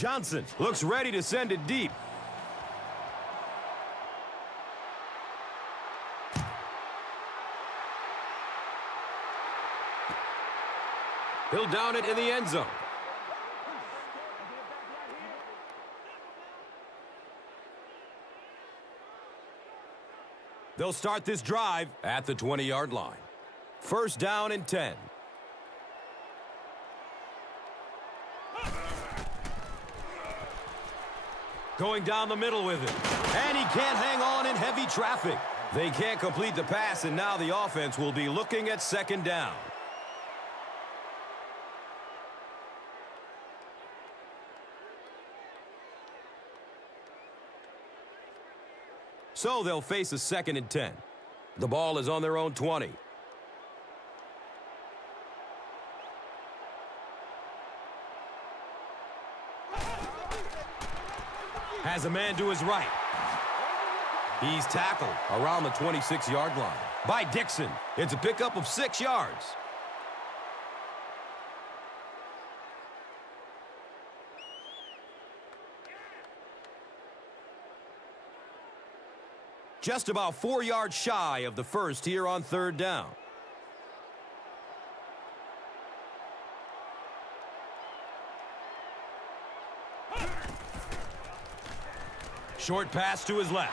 Johnson looks ready to send it deep. He'll down it in the end zone. They'll start this drive at the 20-yard line. First down and 10. Going down the middle with it. And he can't hang on in heavy traffic. They can't complete the pass, and now the offense will be looking at second down. So they'll face a 2nd and 10. The ball is on their own 20. Has a man to his right. He's tackled around the 26-yard line by Dixon. It's a pickup of 6 yards. Just about 4 yards shy of the first here on third down. Short pass to his left.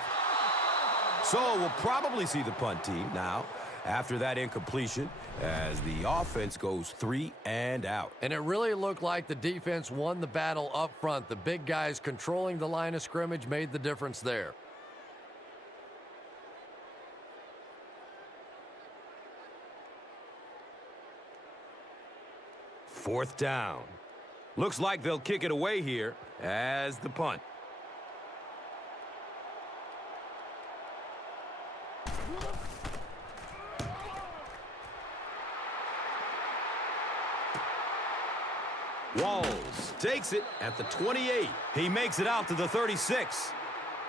So we'll probably see the punt team now after that incompletion as the offense goes 3 and out. And it really looked like the defense won the battle up front. The big guys controlling the line of scrimmage made the difference there. Fourth down. Looks like they'll kick it away here as the punt. Walls takes it at the 28. He makes it out to the 36.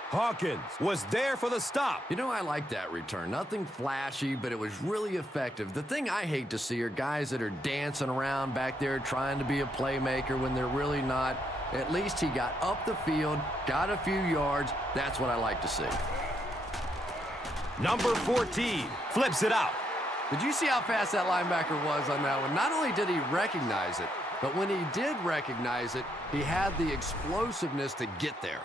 Hawkins was there for the stop. You know, I like that return. Nothing flashy, but it was really effective. The thing I hate to see are guys that are dancing around back there trying to be a playmaker when they're really not. At least he got up the field, got a few yards. That's what I like to see. Number 14 flips it out. Did you see how fast that linebacker was on that one? Not only did he recognize it, but when he did recognize it, he had the explosiveness to get there.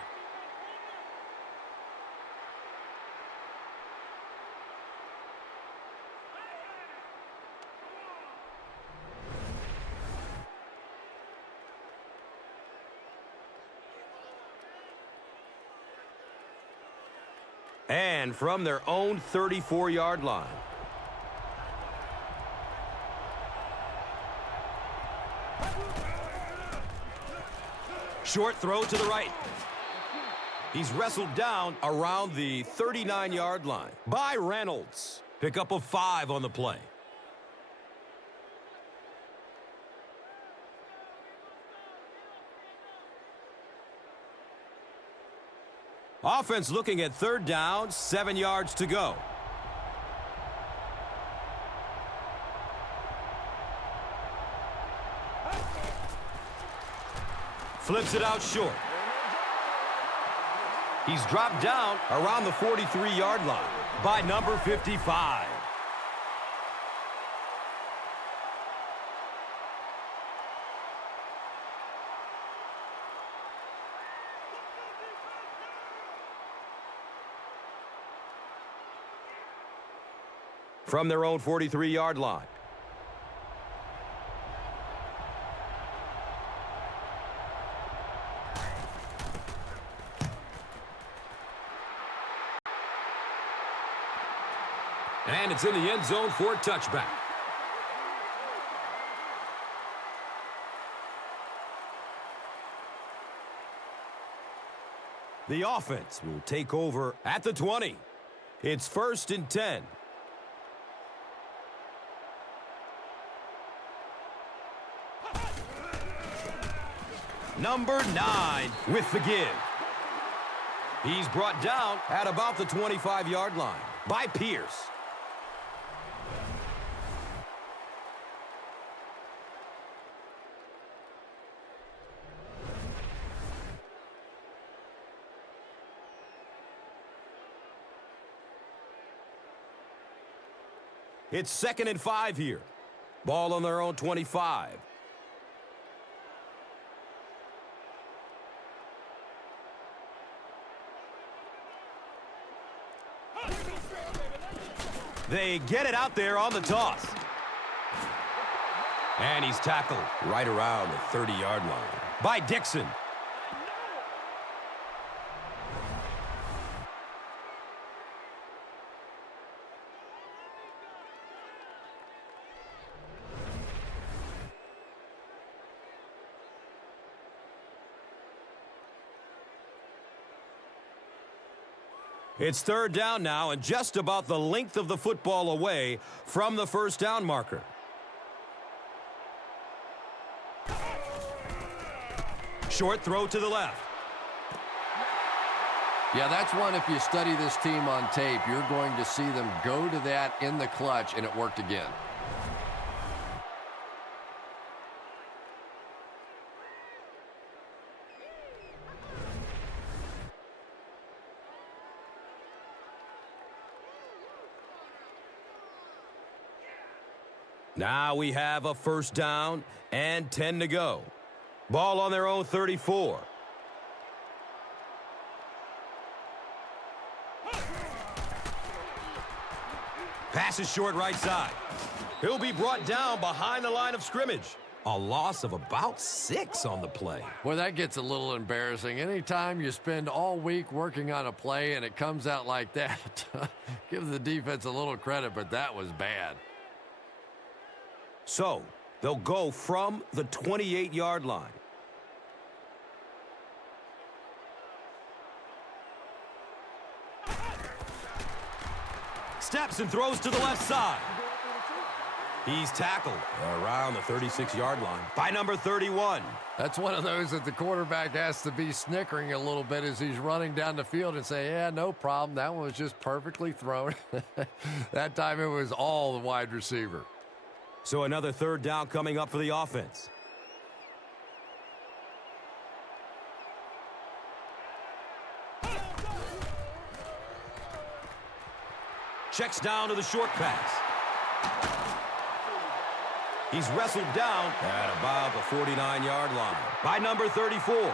And from their own 34-yard line. Short throw to the right. He's wrestled down around the 39-yard line by Reynolds. Pickup of 5 on the play. Offense looking at third down, 7 yards to go. Flips it out short. He's dropped down around the 43-yard line by number 55. From their own 43-yard line. And it's in the end zone for a touchback. The offense will take over at the 20. It's 1st and 10. Number 9 with the give. He's brought down at about the 25-yard line by Pierce. It's 2nd and 5 here. Ball on their own 25. They get it out there on the toss. And he's tackled right around the 30-yard line by Dixon. It's 3rd down now and just about the length of the football away from the first down marker. Short throw to the left. Yeah, that's one, if you study this team on tape, you're going to see them go to that in the clutch, and it worked again. Now we have a first down and 10 to go. Ball on their own 34. Pass is short right side. He'll be brought down behind the line of scrimmage. A loss of about 6 on the play. Well, that gets a little embarrassing. Anytime you spend all week working on a play and it comes out like that, give the defense a little credit, but that was bad. So, they'll go from the 28-yard line. Steps and throws to the left side. He's tackled around the 36-yard line by number 31. That's one of those that the quarterback has to be snickering a little bit as he's running down the field and say, yeah, no problem. That one was just perfectly thrown. That time it was all the wide receiver. So another 3rd down coming up for the offense. Checks down to the short pass. He's wrestled down at about the 49-yard line by number 34.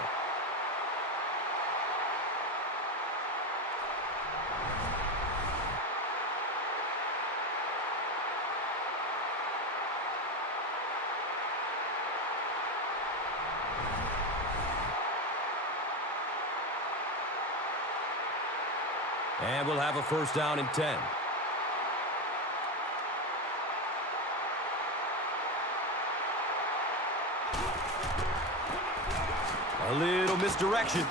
And we'll have a first down and 10. A little misdirection.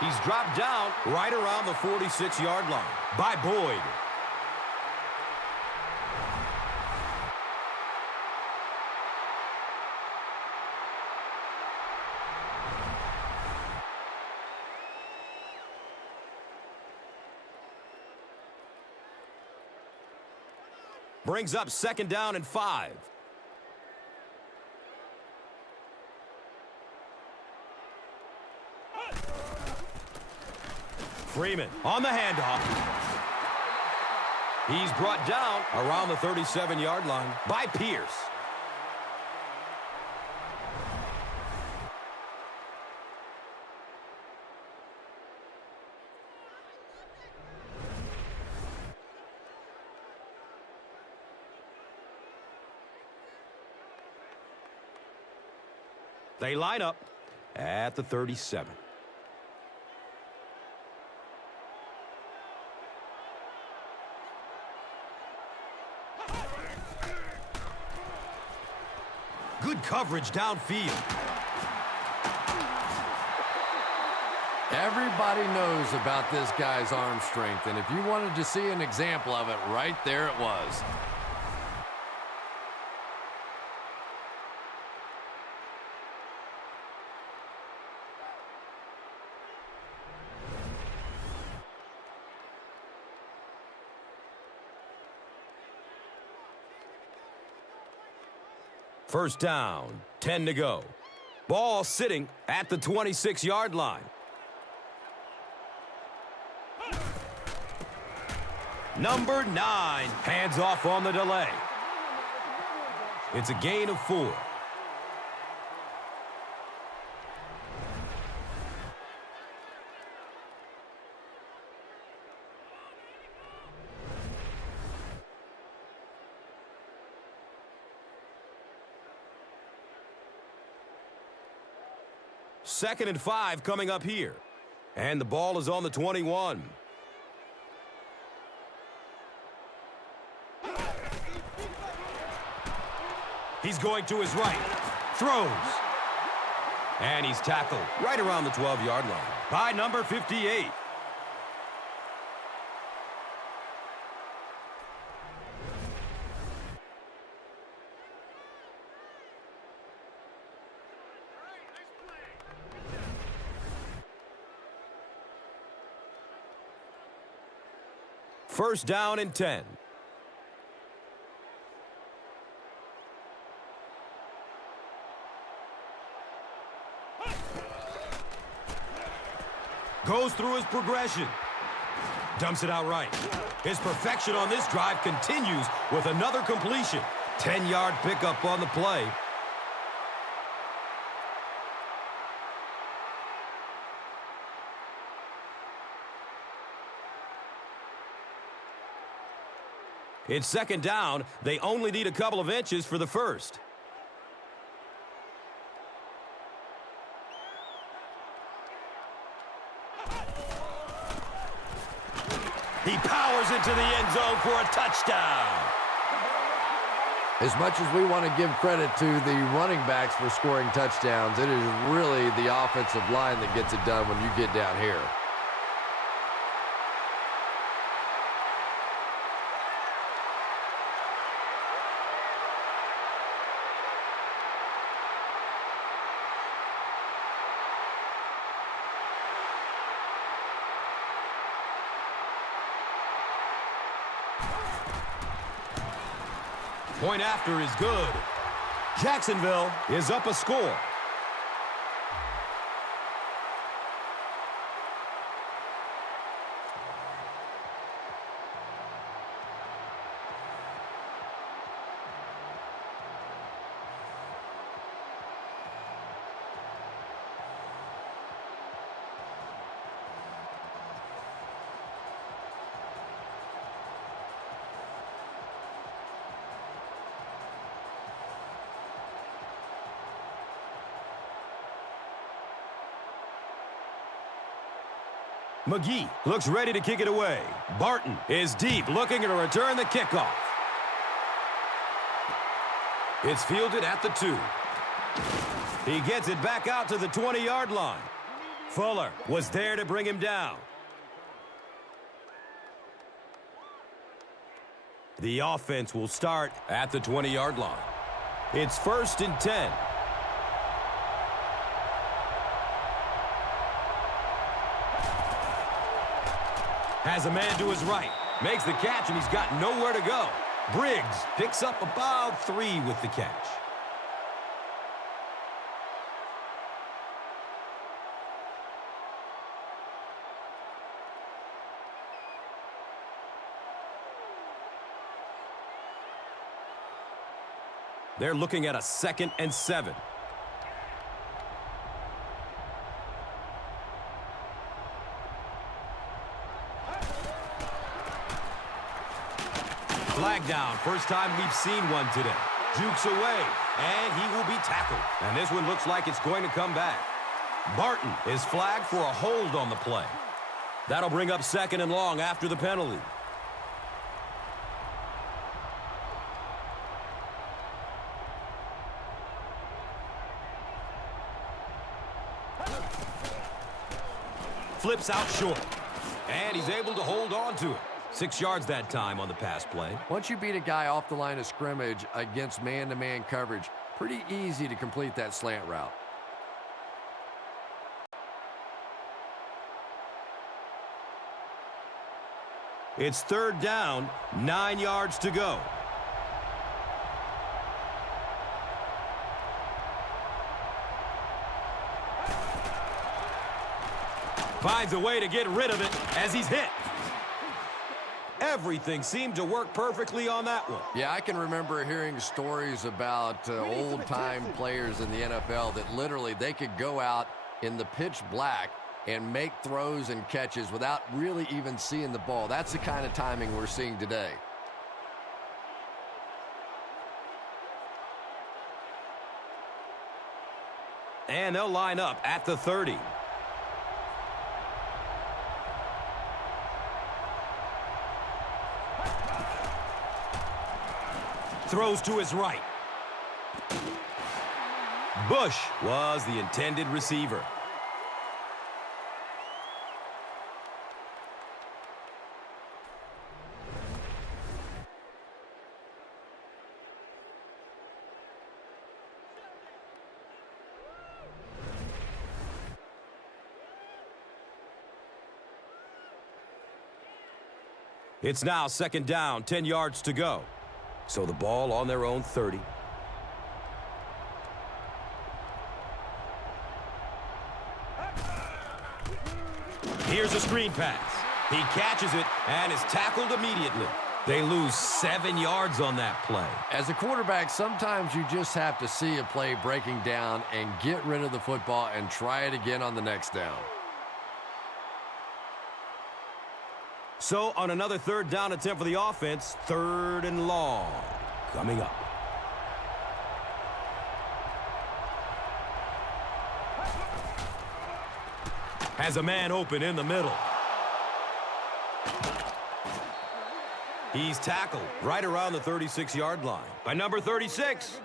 He's dropped down right around the 46-yard line by Boyd. Brings up 2nd down and 5. Freeman on the handoff. He's brought down around the 37-yard line by Pierce. They line up at the 37. Good coverage downfield. Everybody knows about this guy's arm strength, and if you wanted to see an example of it, right there it was. First down, 10 to go. Ball sitting at the 26-yard line. Number 9, hands off on the delay. It's a gain of 4. Second and 5 coming up here. And the ball is on the 21. He's going to his right. Throws. And he's tackled right around the 12-yard line by number 58. First down and 10. Goes through his progression. Dumps it out right. His perfection on this drive continues with another completion. 10-yard pickup on the play. It's second down. They only need a couple of inches for the first. He powers into the end zone for a touchdown. As much as we want to give credit to the running backs for scoring touchdowns, it is really the offensive line that gets it done when you get down here. Point after is good. Jacksonville is up a score. McGee looks ready to kick it away. Barton is deep, looking to return the kickoff. It's fielded at the 2. He gets it back out to the 20-yard line. Fuller was there to bring him down. The offense will start at the 20-yard line. It's first and 10. Has a man to his right. Makes the catch, and he's got nowhere to go. Briggs picks up about 3 with the catch. They're looking at a 2nd and 7. Flag down. First time we've seen one today. Jukes away, and he will be tackled. And this one looks like it's going to come back. Barton is flagged for a hold on the play. That'll bring up 2nd and long after the penalty. Flips out short, and he's able to hold on to it. 6 yards that time on the pass play. Once you beat a guy off the line of scrimmage against man-to-man coverage, pretty easy to complete that slant route. It's third down, 9 yards to go. Finds a way to get rid of it as he's hit. Everything seemed to work perfectly on that one. Yeah, I can remember hearing stories about old-time players in the NFL that literally they could go out in the pitch black and make throws and catches without really even seeing the ball. That's the kind of timing we're seeing today. And they'll line up at the 30. Throws to his right. Bush was the intended receiver. It's now second down, 10 yards to go. So the ball on their own 30. Here's a screen pass. He catches it and is tackled immediately. They lose 7 yards on that play. As a quarterback, sometimes you just have to see a play breaking down and get rid of the football and try it again on the next down. So on another third down attempt for the offense, 3rd and long coming up. Has a man open in the middle. He's tackled right around the 36-yard line by number 36.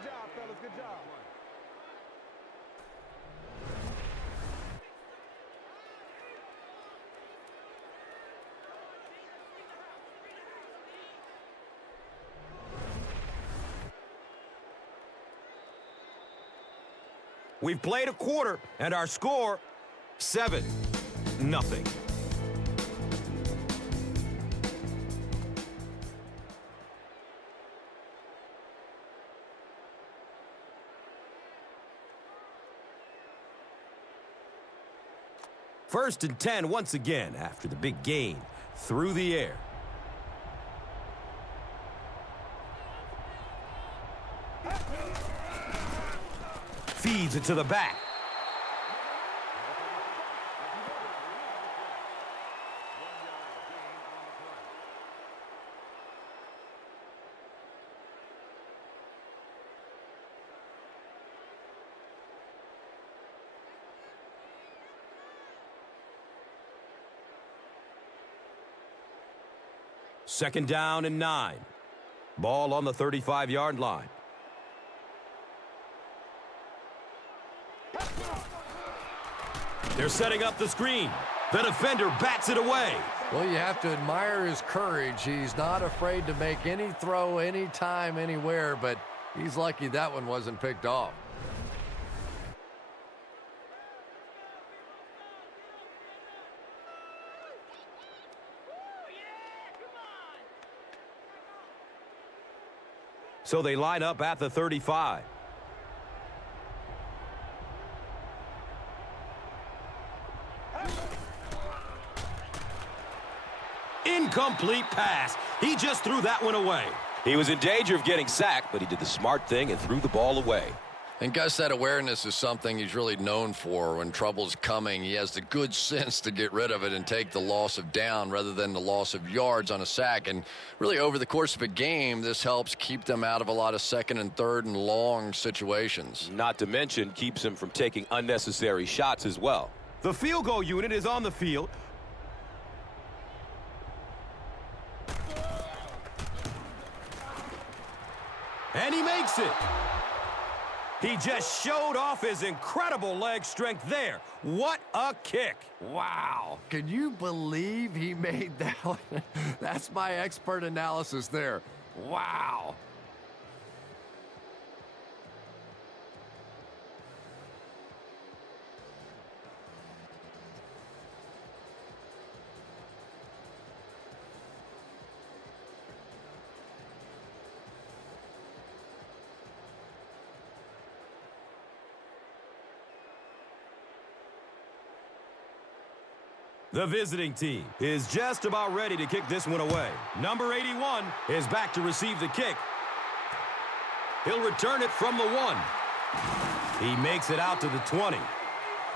We've played a quarter, and our score, 7-0. First and 10 once again after the big gain through the air. Feeds it to the back. Second down and 9. Ball on the 35-yard line. They're setting up the screen. The defender bats it away. Well, you have to admire his courage. He's not afraid to make any throw, anytime, anywhere, but he's lucky that one wasn't picked off. So they line up at the 35. Incomplete pass. He just threw that one away. He was in danger of getting sacked, but he did the smart thing and threw the ball away. And Gus, that awareness is something he's really known for. When trouble's coming, he has the good sense to get rid of it and take the loss of down rather than the loss of yards on a sack. And really over the course of a game, this helps keep them out of a lot of second and third and long situations. Not to mention keeps him from taking unnecessary shots as well. The field goal unit is on the field. And he makes it. He just showed off his incredible leg strength there. What a kick. Wow. Can you believe he made that one? That's my expert analysis there. Wow. The visiting team is just about ready to kick this one away. Number 81 is back to receive the kick. He'll return it from the 1. He makes it out to the 20.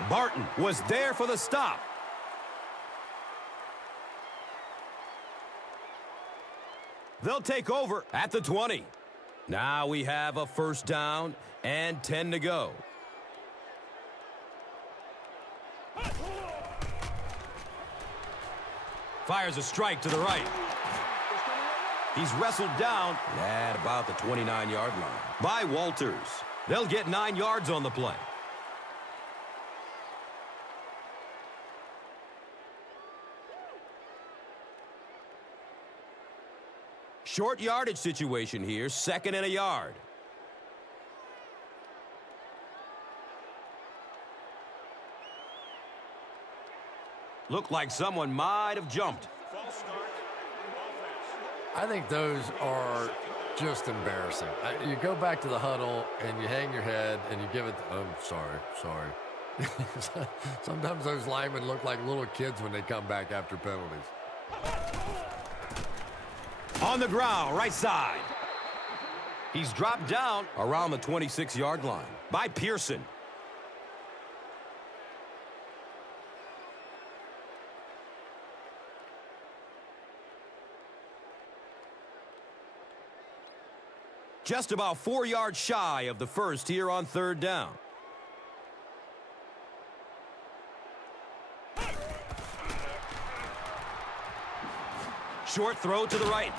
Barton was there for the stop. They'll take over at the 20. Now we have a first down and 10 to go. Fires a strike to the right. He's wrestled down at about the 29-yard line by Walters. They'll get 9 yards on the play. Short yardage situation here, 2nd and a yard. Looked like someone might have jumped. I think those are just embarrassing. You go back to the huddle and you hang your head and you give it, oh, sorry. Sometimes those linemen look like little kids when they come back after penalties. On the ground, right side. He's dropped down around the 26-yard line by Pearson. Just about 4 yards shy of the first here on 3rd down. Short throw to the right.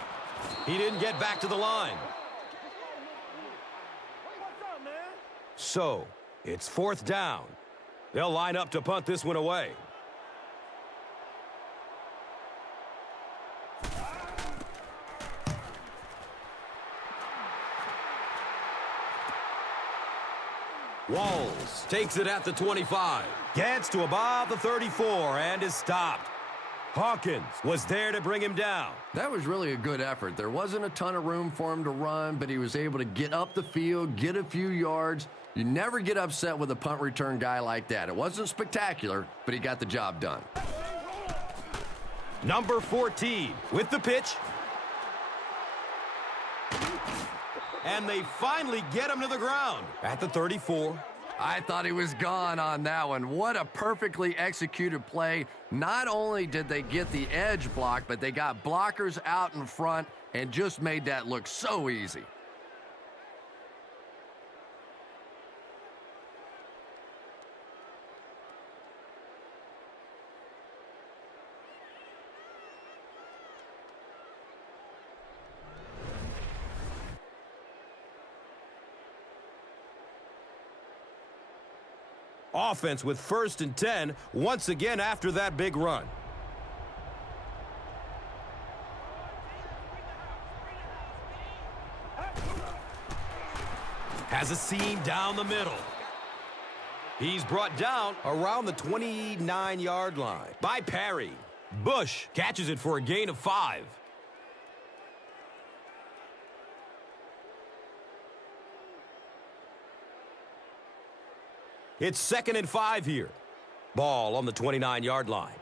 He didn't get back to the line. So, it's 4th down. They'll line up to punt this one away. Walls takes it at the 25. Gets to about the 34 and is stopped. Hawkins was there to bring him down. That was really a good effort. There wasn't a ton of room for him to run, but he was able to get up the field, get a few yards. You never get upset with a punt return guy like that. It wasn't spectacular, but he got the job done. Number 14 with the pitch. And they finally get him to the ground at the 34. I thought he was gone on that one. What a perfectly executed play. Not only did they get the edge blocked, but they got blockers out in front and just made that look so easy. Offense with 1st and 10 once again after that big run. Has a seam down the middle. He's brought down around the 29-yard line by Perry. Bush catches it for a gain of 5. It's 2nd and 5 here. Ball on the 29-yard line.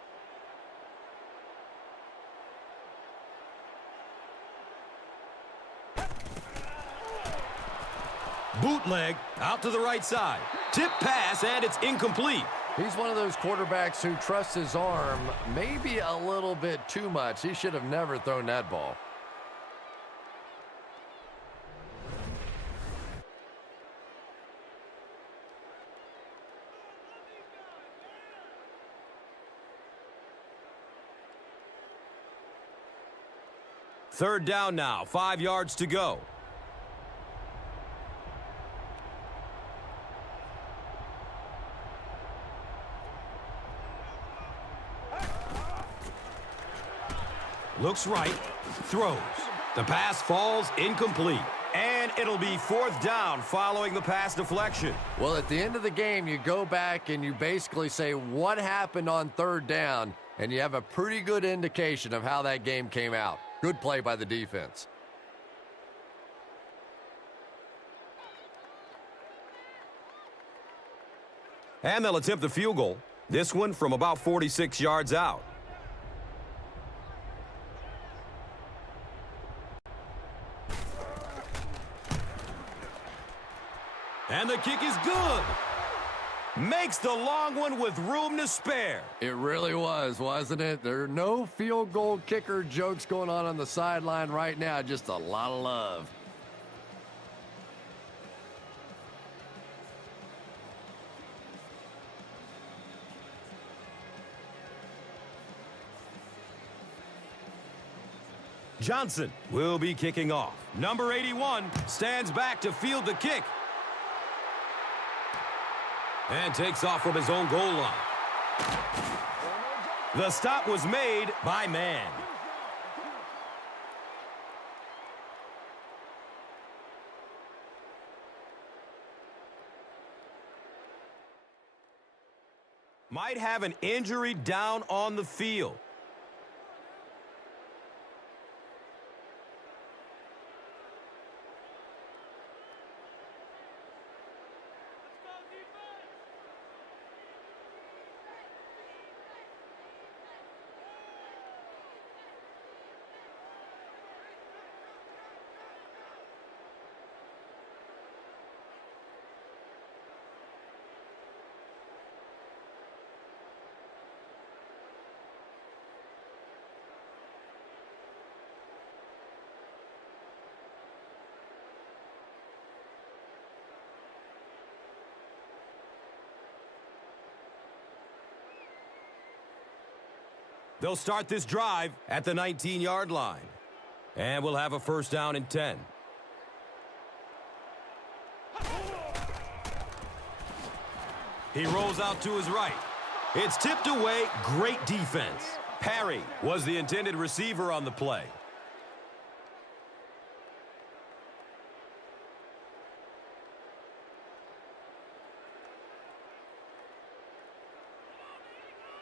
Bootleg out to the right side. Tip pass, and it's incomplete. He's one of those quarterbacks who trusts his arm maybe a little bit too much. He should have never thrown that ball. Third down now, 5 yards to go. Looks right, throws. The pass falls incomplete. And it'll be 4th down following the pass deflection. Well, at the end of the game, you go back and you basically say what happened on 3rd down, and you have a pretty good indication of how that game came out. Good play by the defense. And they'll attempt the field goal. This one from about 46 yards out. And the kick is good. Makes the long one with room to spare. It really was, wasn't it? There are no field goal kicker jokes going on the sideline right now. Just a lot of love. Johnson will be kicking off. Number 81 stands back to field the kick. And takes off from his own goal line. The stop was made by man. Might have an injury down on the field. They'll start this drive at the 19-yard line. And we'll have a first down and 10. He rolls out to his right. It's tipped away. Great defense. Parry was the intended receiver on the play.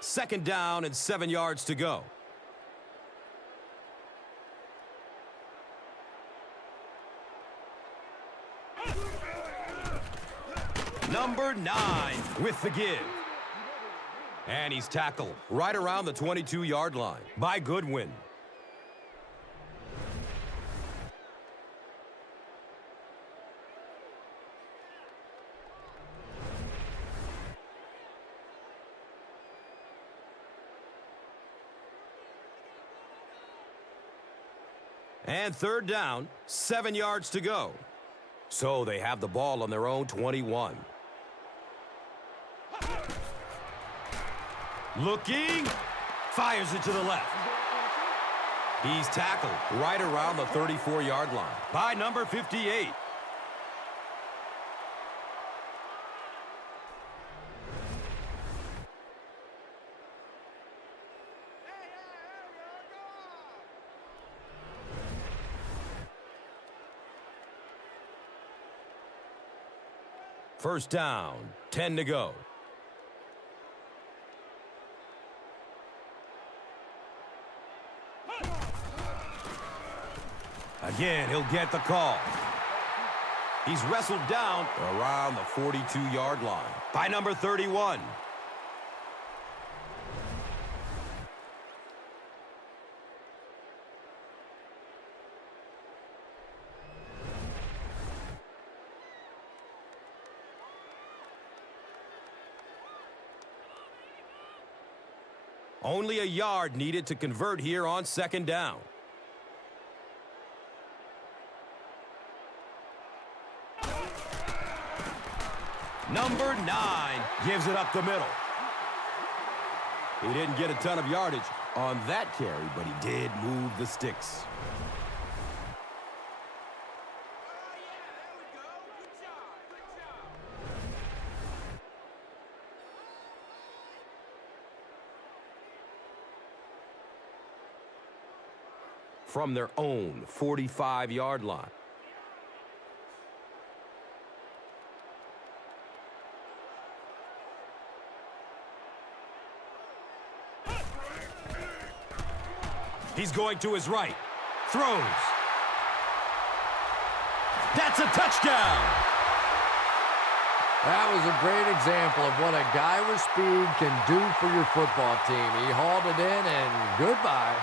Second down and 7 yards to go. Number 9 with the give. And he's tackled right around the 22-yard line by Goodwin. And third down, 7 yards to go. So they have the ball on their own 21. Looking, fires it to the left. He's tackled right around the 34-yard line by number 58. First down, 10 to go. Again, he'll get the call. He's wrestled down around the 42-yard line by number 31. Only a yard needed to convert here on second down. Number 9 gives it up the middle. He didn't get a ton of yardage on that carry, but he did move the sticks. From their own 45-yard line. He's going to his right. Throws. That's a touchdown. That was a great example of what a guy with speed can do for your football team. He hauled it in, and goodbye.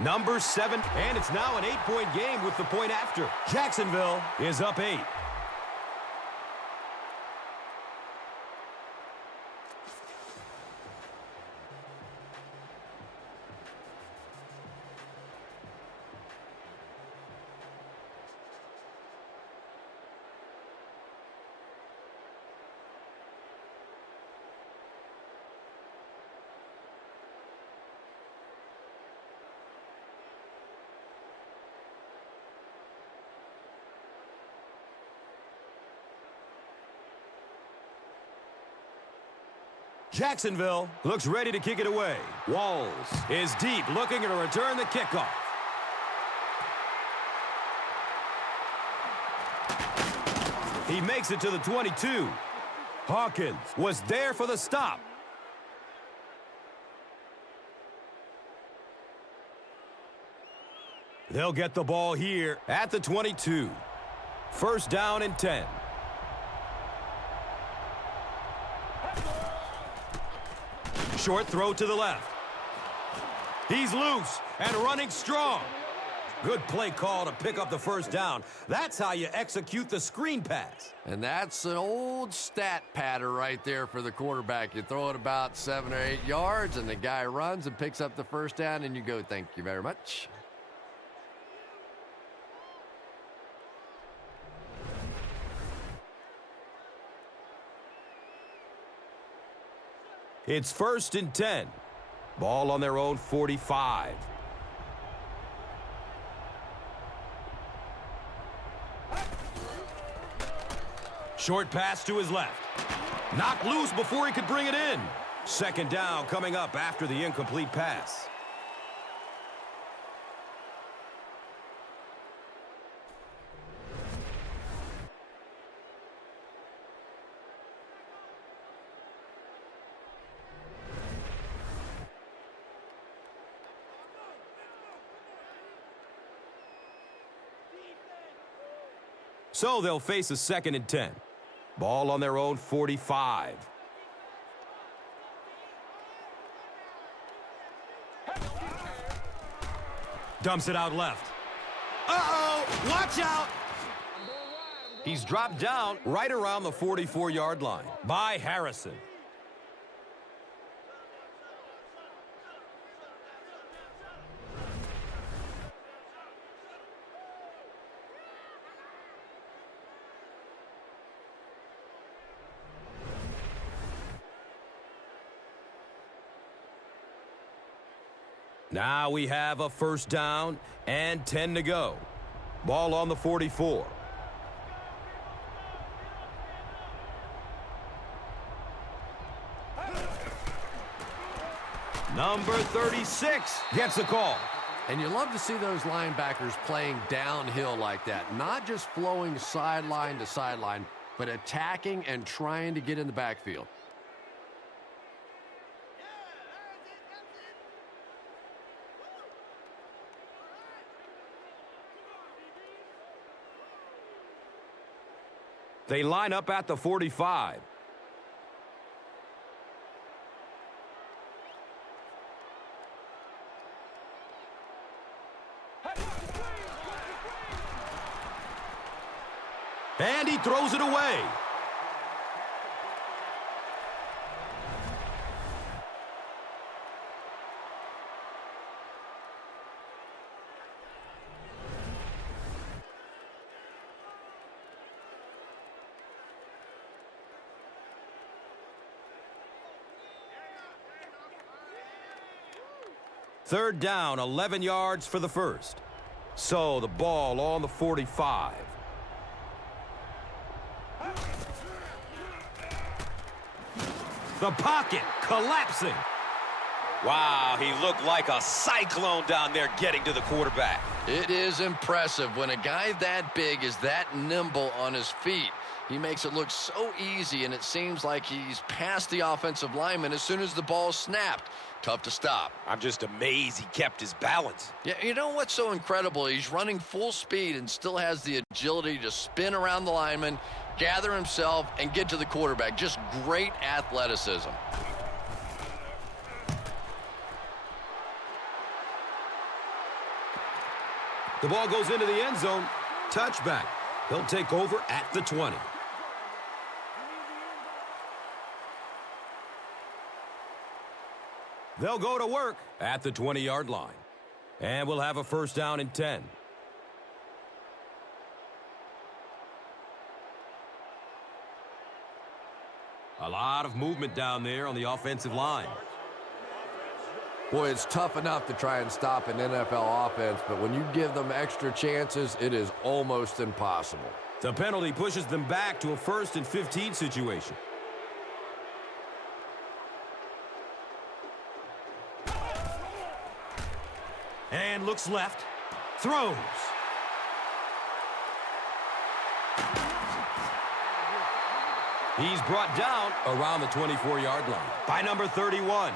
Number 7, and it's now an 8-point game with the point after. Jacksonville is up 8. Jacksonville looks ready to kick it away. Walls is deep, looking to return the kickoff. He makes it to the 22. Hawkins was there for the stop. They'll get the ball here at the 22. First down and 10. Short throw to the left. He's loose and running strong. Good play call to pick up the first down. That's how you execute the screen pass. And that's an old stat pattern right there for the quarterback. You throw it about 7 or 8 yards, and the guy runs and picks up the first down, and you go, thank you very much. It's first and 10. Ball on their own 45. Short pass to his left. Knocked loose before he could bring it in. Second down coming up after the incomplete pass. So they'll face a second and 10. Ball on their own 45. Dumps it out left. Uh-oh! Watch out! He's dropped down right around the 44-yard line by Harrison. Now we have a first down and 10 to go. Ball on the 44. Number 36 gets a call. And you love to see those linebackers playing downhill like that. Not just flowing sideline to sideline, but attacking and trying to get in the backfield. They line up at the 45. And he throws it away. Third down, 11 yards for the first. So the ball on the 45. The pocket collapsing. Wow, he looked like a cyclone down there getting to the quarterback. It is impressive when a guy that big is that nimble on his feet. He makes it look so easy, and it seems like he's past the offensive lineman as soon as the ball snapped. Tough to stop. I'm just amazed he kept his balance. Yeah, you know what's so incredible? He's running full speed and still has the agility to spin around the lineman, gather himself, and get to the quarterback. Just great athleticism. The ball goes into the end zone. Touchback. He'll take over at the 20. They'll go to work at the 20-yard line. And we'll have a first down and 10. A lot of movement down there on the offensive line. Boy, it's tough enough to try and stop an NFL offense, but when you give them extra chances, it is almost impossible. The penalty pushes them back to a 1st and 15 situation. And looks left. Throws. He's brought down around the 24-yard line by number 31.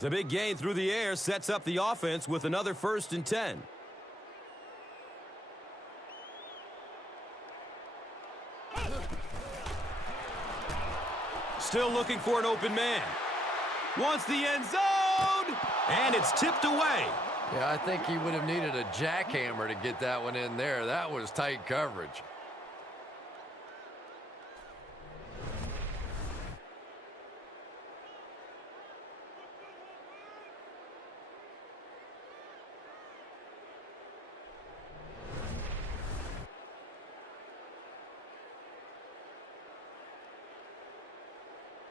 The big gain through the air sets up the offense with another 1st and 10. Still looking for an open man. Wants the end zone! And it's tipped away. Yeah, I think he would have needed a jackhammer to get that one in there. That was tight coverage.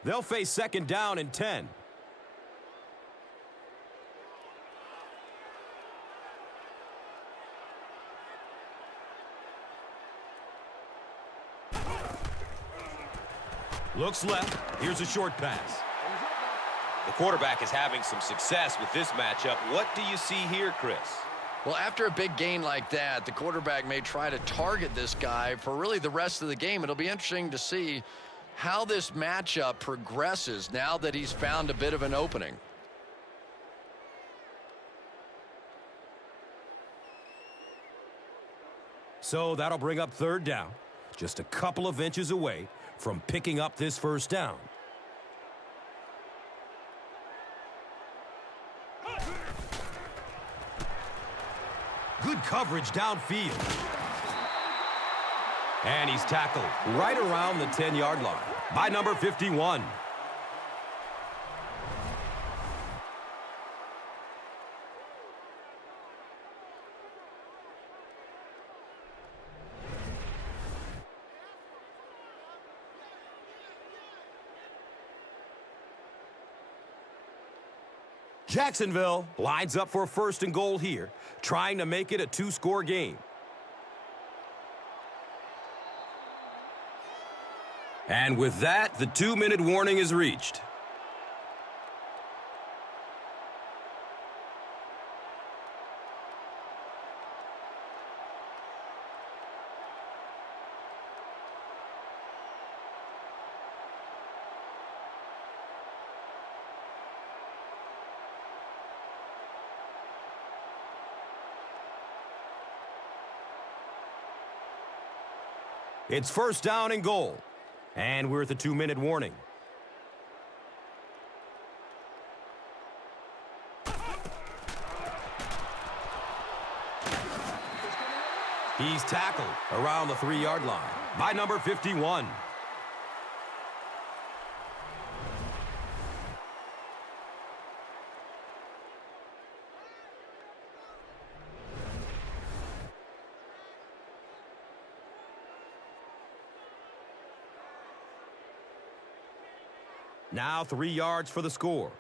They'll face 2nd down and 10. Looks left. Here's a short pass. The quarterback is having some success with this matchup. What do you see here, Chris? Well, after a big gain like that, the quarterback may try to target this guy for really the rest of the game. It'll be interesting to see how this matchup progresses now that he's found a bit of an opening. So that'll bring up 3rd down, just a couple of inches away from picking up this 1st down. Good coverage downfield. And he's tackled right around the 10-yard line by number 51. Jacksonville lines up for a 1st and goal here, trying to make it a 2-score game. And with that, the 2-minute warning is reached. It's 1st down and goal. And we're at the 2-minute warning. He's tackled around the 3-yard line by number 51. Now 3 yards for the score.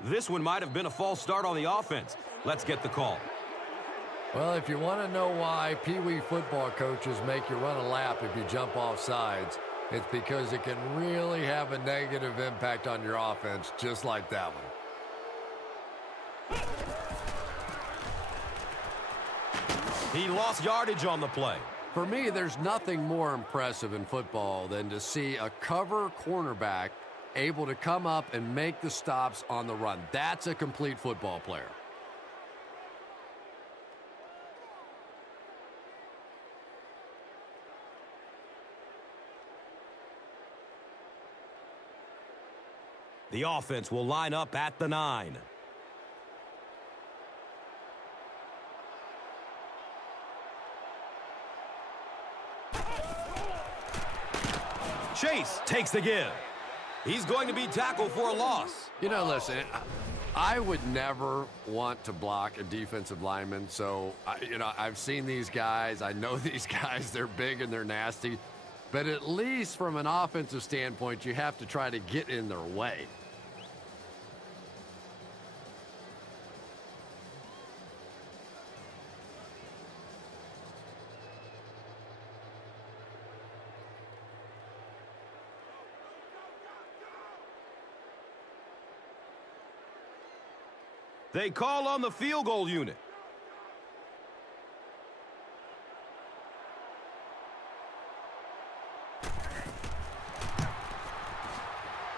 This one might have been a false start on the offense. Let's get the call. Well, if you want to know why Pee Wee football coaches make you run a lap if you jump off sides, it's because it can really have a negative impact on your offense, just like that one. He lost yardage on the play. For me, there's nothing more impressive in football than to see a cover cornerback able to come up and make the stops on the run. That's a complete football player. The offense will line up at the 9. Chase takes the give. He's going to be tackled for a loss. You know, listen, I would never want to block a defensive lineman. So, I've seen these guys. I know these guys. They're big and they're nasty. But at least from an offensive standpoint, you have to try to get in their way. They call on the field goal unit.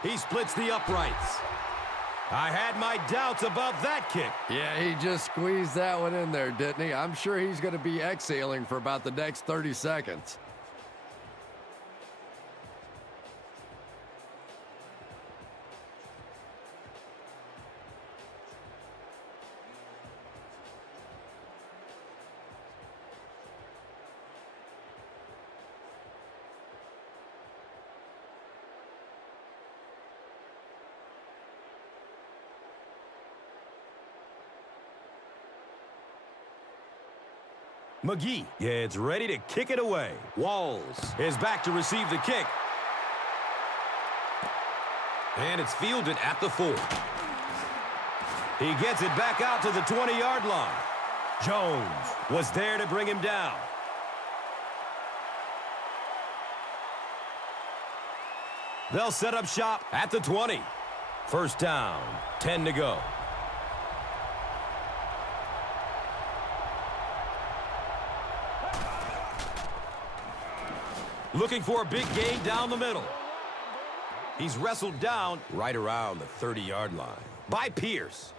He splits the uprights. I had my doubts about that kick. Yeah, he just squeezed that one in there, didn't he? I'm sure he's going to be exhaling for about the next 30 seconds. McGee gets ready to kick it away. Walls is back to receive the kick. And it's fielded at the 4. He gets it back out to the 20-yard line. Jones was there to bring him down. They'll set up shop at the 20. First down, 10 to go. Looking for a big gain down the middle. He's wrestled down right around the 30-yard line by Pierce.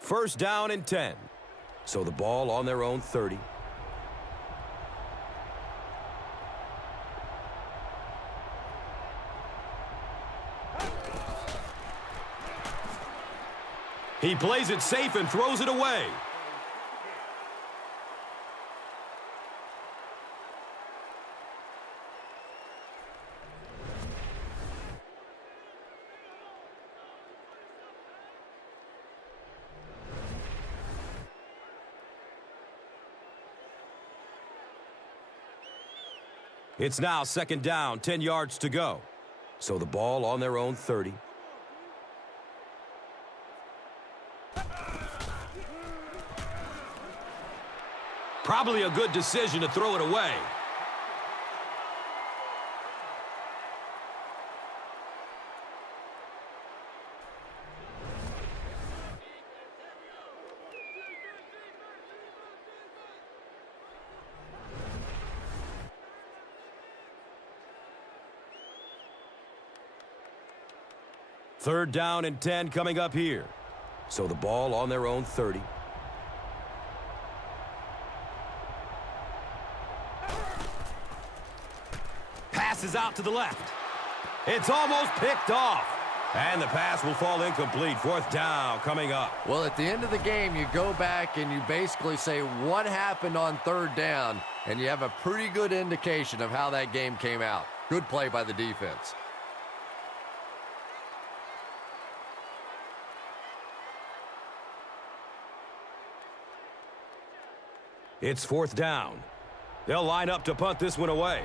First down and 10. So the ball on their own 30. He plays it safe and throws it away. It's now second down, 10 yards to go. So the ball on their own 30. Probably a good decision to throw it away. Third down and 10 coming up here. So the ball on their own 30. passes out to the left. It's almost picked off. And the pass will fall incomplete. Fourth down coming up. Well, at the end of the game, you go back and you basically say what happened on third down, and you have a pretty good indication of how that game came out. Good play by the defense. It's fourth down. They'll line up to punt this one away.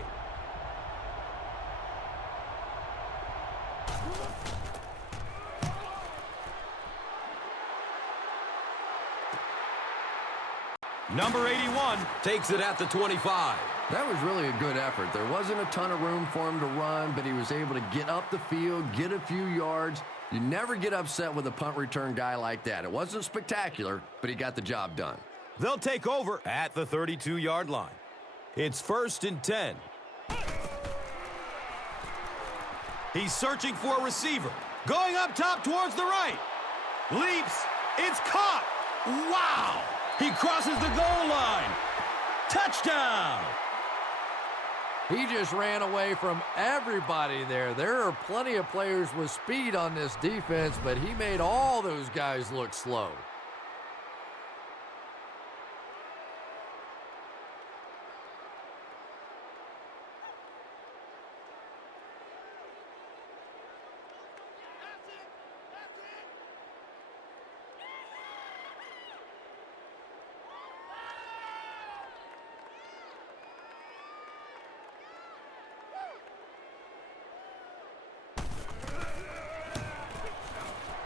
Number 81 takes it at the 25. That was really a good effort. There wasn't a ton of room for him to run, but he was able to get up the field, get a few yards. You never get upset with a punt return guy like that. It wasn't spectacular, but he got the job done. They'll take over at the 32-yard line. It's 1st and 10. He's searching for a receiver. Going up top towards the right. Leaps. It's caught. Wow! He crosses the goal line. Touchdown! He just ran away from everybody there. There are plenty of players with speed on this defense, but he made all those guys look slow.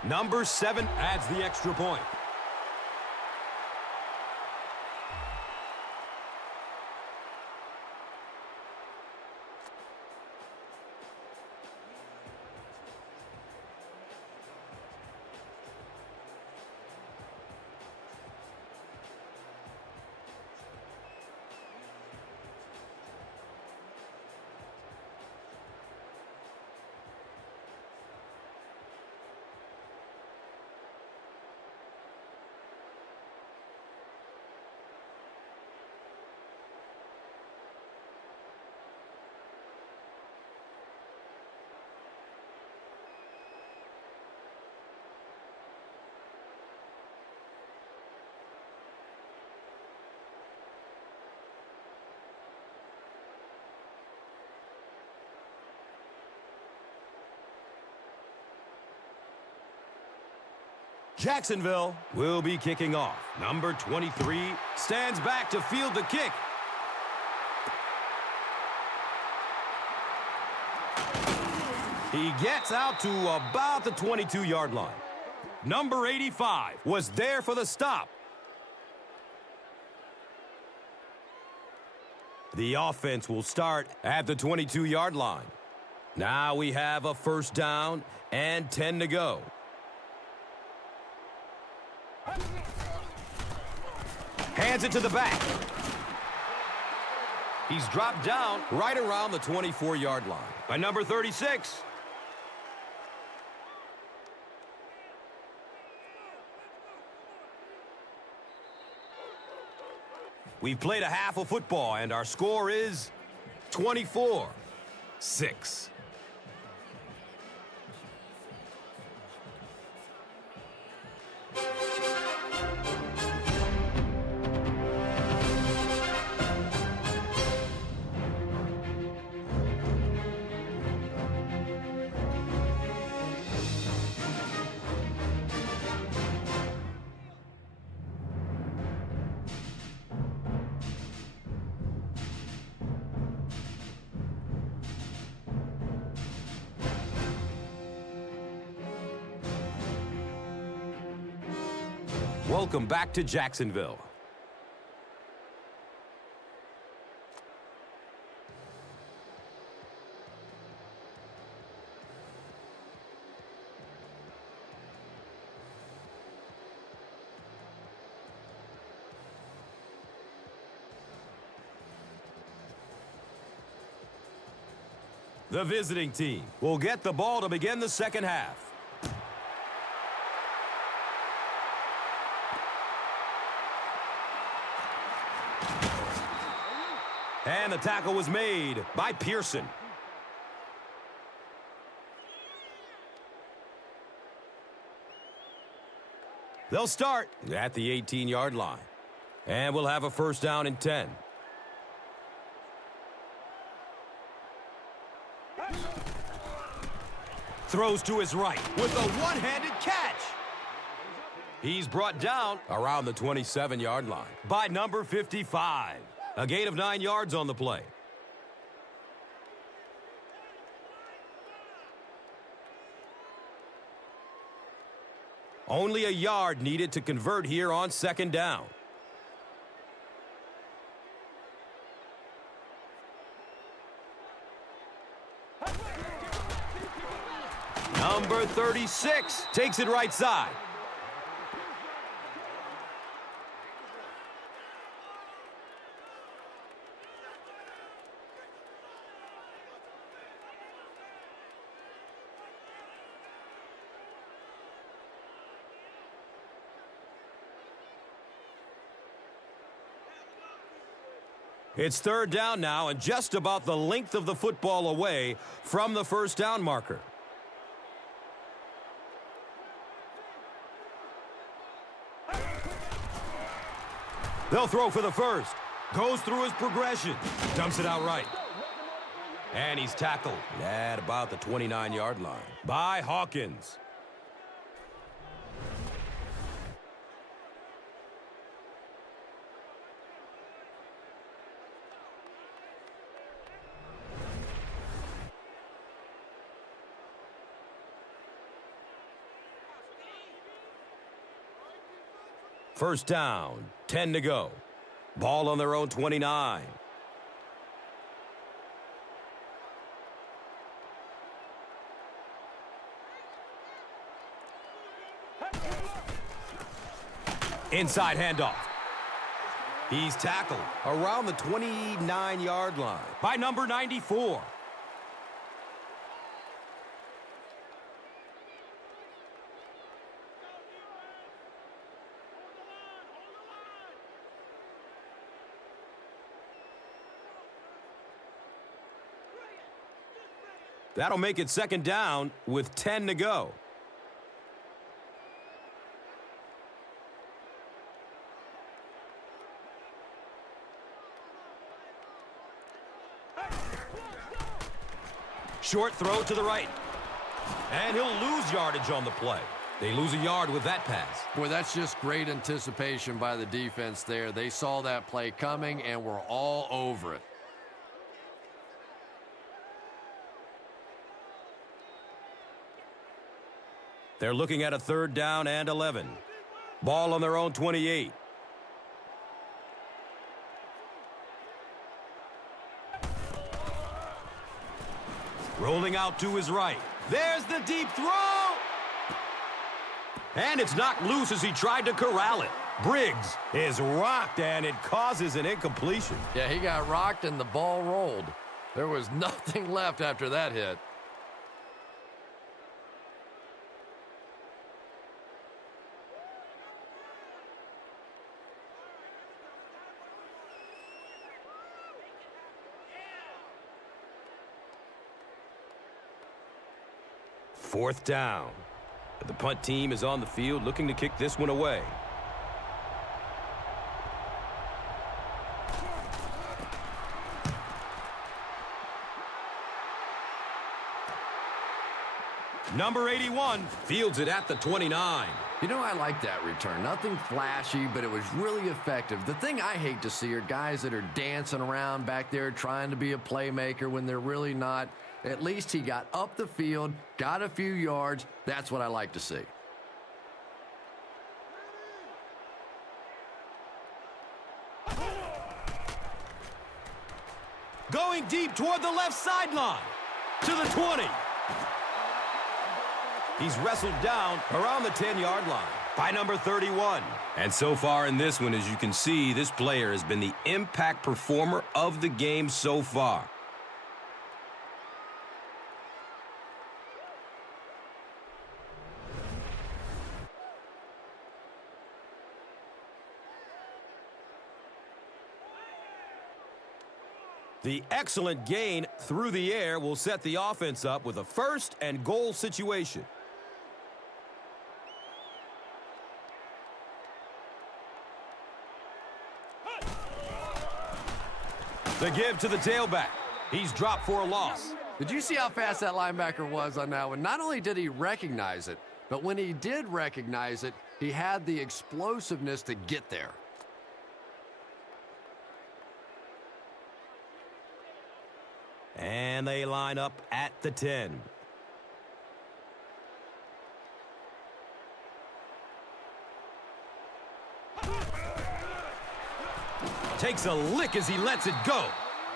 Number 7 adds the extra point. Jacksonville will be kicking off. Number 23 stands back to field the kick. He gets out to about the 22-yard line. Number 85 was there for the stop. The offense will start at the 22-yard line. Now we have a first down and 10 to go. Hands it to the back. He's dropped down right around the 24-yard line by number 36. We've played a half of football, and our score is 24-6. Welcome back to Jacksonville. The visiting team will get the ball to begin the second half. And the tackle was made by Pearson. They'll start at the 18-yard line. And we'll have a first down and 10. Throws to his right with a one-handed catch. He's brought down around the 27-yard line by number 55. A gain of 9 yards on the play. Only a yard needed to convert here on second down. Number 36 takes it right side. It's third down now and just about the length of the football away from the first down marker. They'll throw for the first. Goes through his progression. Dumps it out right. And he's tackled at about the 29-yard line by Hawkins. First down, 10 to go. Ball on their own 29. Inside handoff. He's tackled around the 29-yard line by number 94. That'll make it second down with 10 to go. Short throw to the right. And he'll lose yardage on the play. They lose a yard with that pass. Boy, that's just great anticipation by the defense there. They saw that play coming and were all over it. They're looking at a third down and 11. Ball on their own 28. Rolling out to his right. There's the deep throw! And it's knocked loose as he tried to corral it. Briggs is rocked, and it causes an incompletion. Yeah, he got rocked and the ball rolled. There was nothing left after that hit. Fourth down. The punt team is on the field looking to kick this one away. Number 81 fields it at the 29. You know, I like that return. Nothing flashy, but it was really effective. The thing I hate to see are guys that are dancing around back there trying to be a playmaker when they're really not. At least he got up the field, got a few yards. That's what I like to see. Going deep toward the left sideline. To the 20. He's wrestled down around the 10-yard line by number 31. And so far in this one, as you can see, this player has been the impact performer of the game so far. The excellent gain through the air will set the offense up with a first and goal situation. The give to the tailback. He's dropped for a loss. Did you see how fast that linebacker was on that one? Not only did he recognize it, but when he did recognize it, he had the explosiveness to get there. And they line up at the 10. Takes a lick as he lets it go.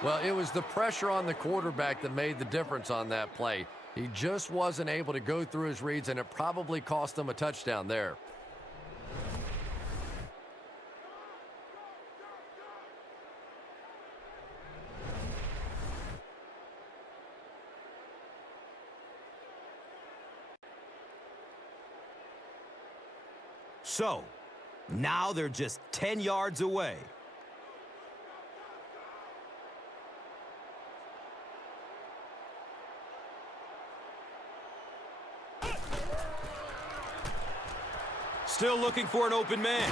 Well, it was the pressure on the quarterback that made the difference on that play. He just wasn't able to go through his reads, and it probably cost him a touchdown there. So, now they're just 10 yards away. Still looking for an open man.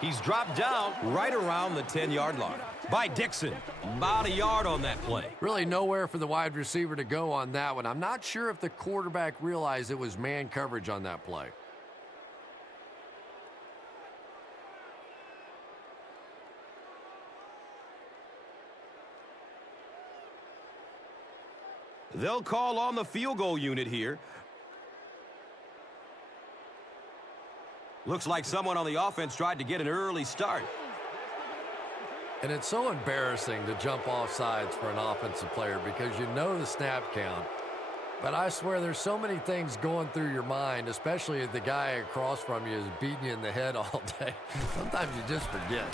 He's dropped down right around the 10-yard line by Dixon. About a yard on that play. Really nowhere for the wide receiver to go on that one. I'm not sure if the quarterback realized it was man coverage on that play. They'll call on the field goal unit here. Looks like someone on the offense tried to get an early start. And it's so embarrassing to jump off sides for an offensive player because you know the snap count. But I swear there's so many things going through your mind, especially if the guy across from you is beating you in the head all day. Sometimes you just forget.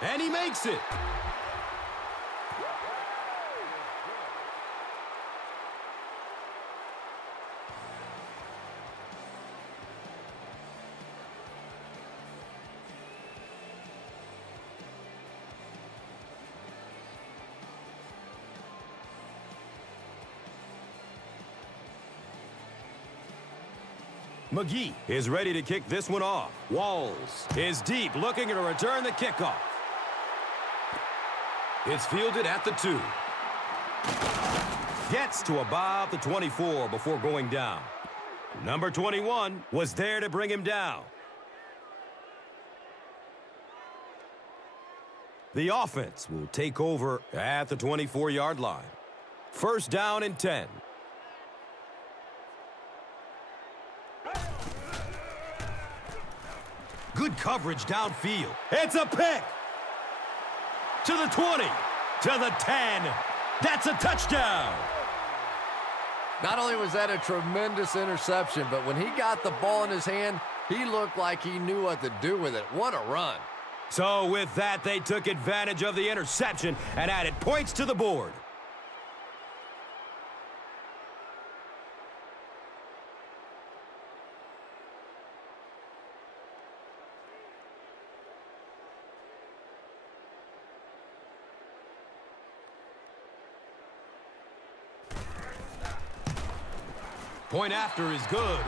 And he makes it. McGee is ready to kick this one off. Walls is deep, looking to return the kickoff. It's fielded at the 2. Gets to about the 24 before going down. Number 21 was there to bring him down. The offense will take over at the 24-yard line. First down and 10. Good coverage downfield. It's a pick. To the 20. To the 10. That's a touchdown. Not only was that a tremendous interception, but when he got the ball in his hand, he looked like he knew what to do with it. What a run. So with that, they took advantage of the interception and added points to the board. Point after is good.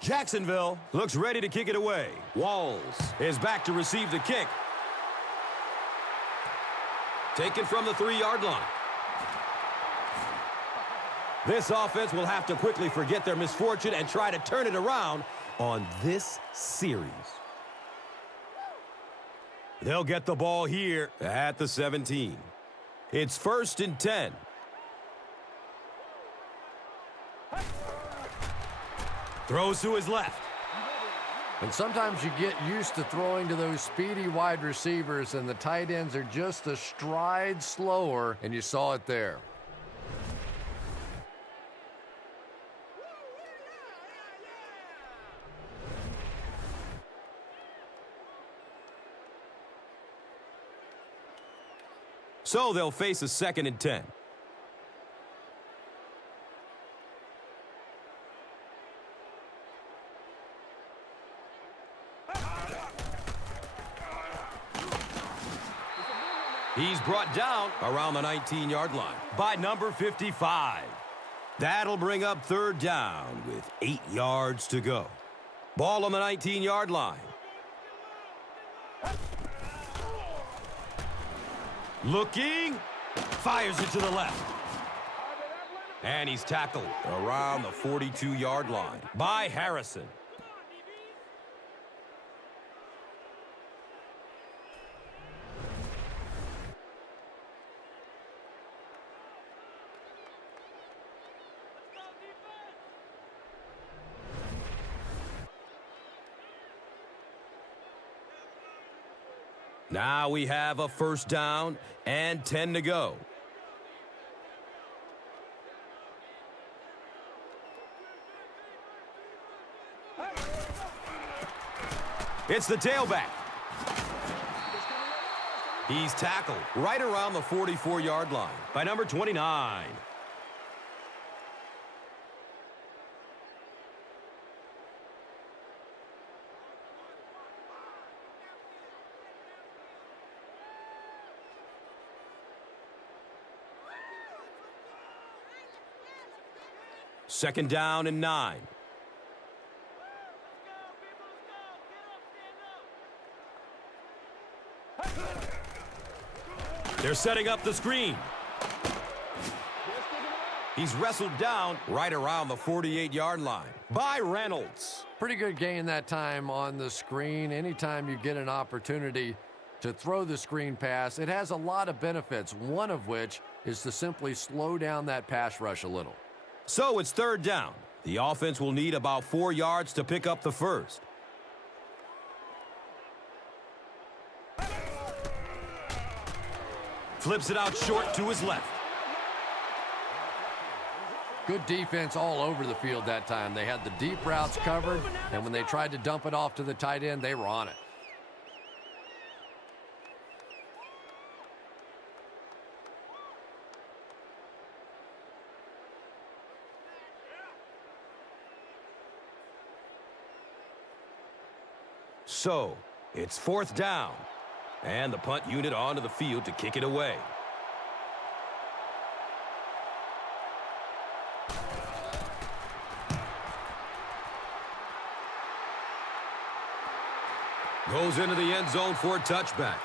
Jacksonville looks ready to kick it away. Walls is back to receive the kick. Taken from the 3-yard line. This offense will have to quickly forget their misfortune and try to turn it around on this series. They'll get the ball here at the 17. It's 1st and 10. Throws to his left. And sometimes you get used to throwing to those speedy wide receivers, and the tight ends are just a stride slower, and you saw it there. So they'll face a 2nd and 10. He's brought down around the 19-yard line by number 55. That'll bring up third down with 8 yards to go. Ball on the 19-yard line. Looking, fires it to the left. And he's tackled around the 42-yard line by Harrison. Now we have a first down and 10 to go. It's the tailback. He's tackled right around the 44-yard line by number 29. Second down and 9. They're setting up the screen. He's wrestled down right around the 48-yard line by Reynolds. Pretty good gain that time on the screen. Anytime you get an opportunity to throw the screen pass, it has a lot of benefits, one of which is to simply slow down that pass rush a little. So it's third down. The offense will need about 4 yards to pick up the first. Flips it out short to his left. Good defense all over the field that time. They had the deep routes covered, and when they tried to dump it off to the tight end, they were on it. So, it's fourth down, and the punt unit onto the field to kick it away. Goes into the end zone for a touchback.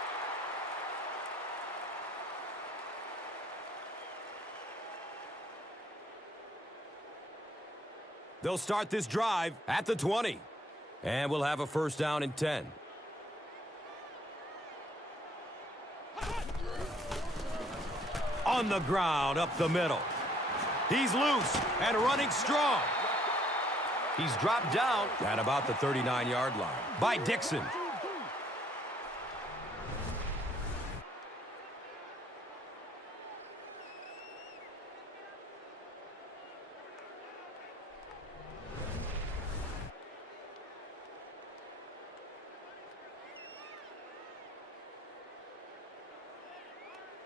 They'll start this drive at the 20. And we'll have a first down and 10. On the ground, up the middle. He's loose and running strong. He's dropped down at about the 39-yard line by Dixon.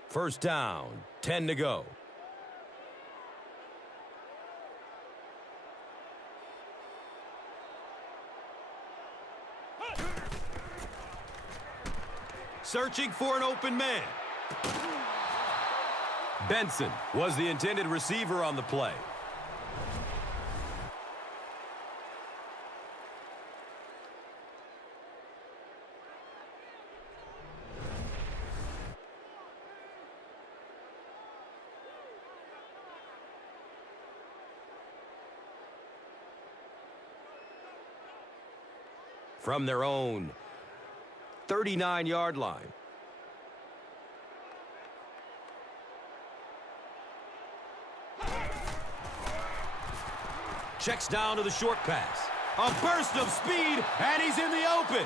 First down, 10 to go. Searching for an open man. Benson was the intended receiver on the play. From their own 39-yard line. Checks down to the short pass. A burst of speed, and he's in the open.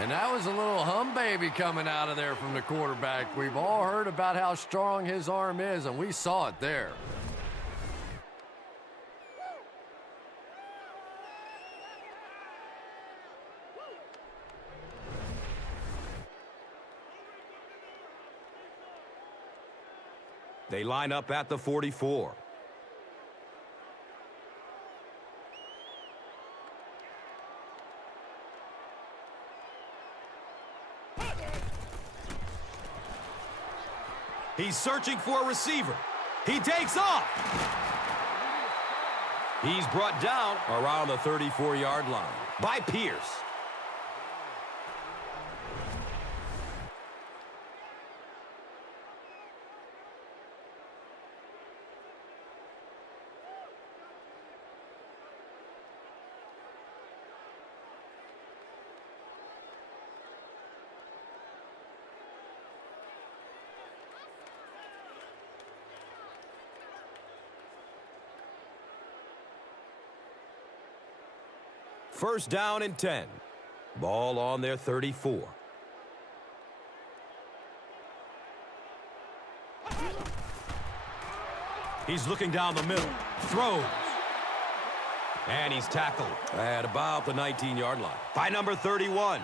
And that was a little hum baby coming out of there from the quarterback. We've all heard about how strong his arm is, and we saw it there. They line up at the 44. He's searching for a receiver. He takes off. He's brought down around the 34-yard line by Pierce. First down and 10. Ball on their 34. He's looking down the middle. Throws. And he's tackled at about the 19-yard line by number 31.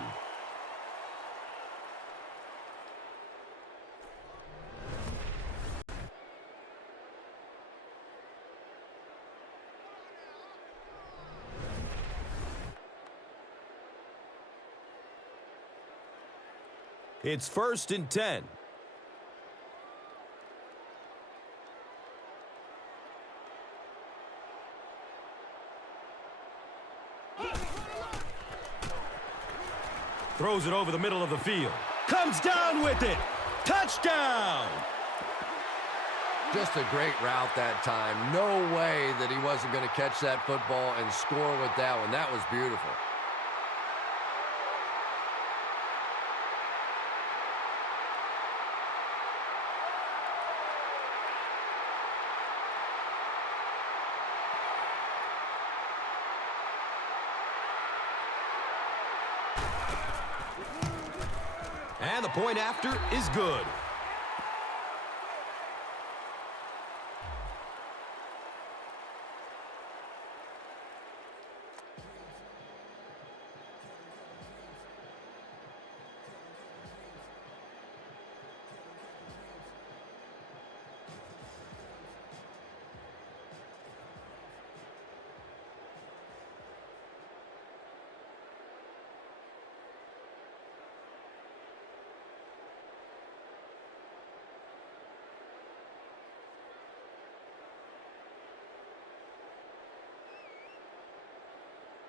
It's first and 10. Throws it over the middle of the field. Comes down with it. Touchdown! Just a great route that time. No way that he wasn't going to catch that football and score with that one. That was beautiful. And the point after is good.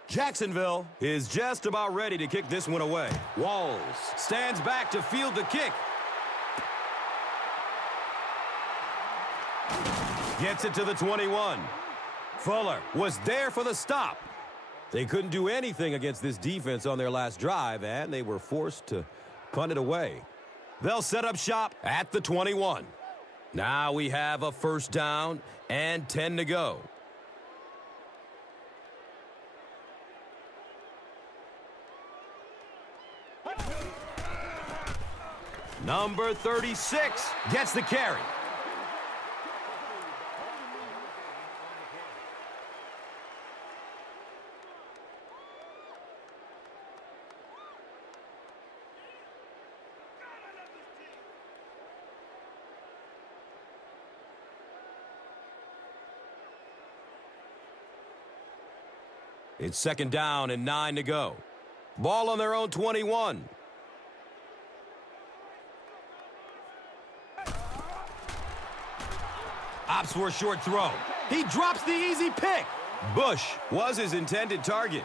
Jacksonville is just about ready to kick this one away. Walls stands back to field the kick. Gets it to the 21. Fuller was there for the stop. They couldn't do anything against this defense on their last drive, and they were forced to punt it away. They'll set up shop at the 21. Now we have a first down and 10 to go. Number 36 gets the carry. It's second down and 9 to go. Ball on their own 21. Opts for a short throw. He drops the easy pick. Bush was his intended target.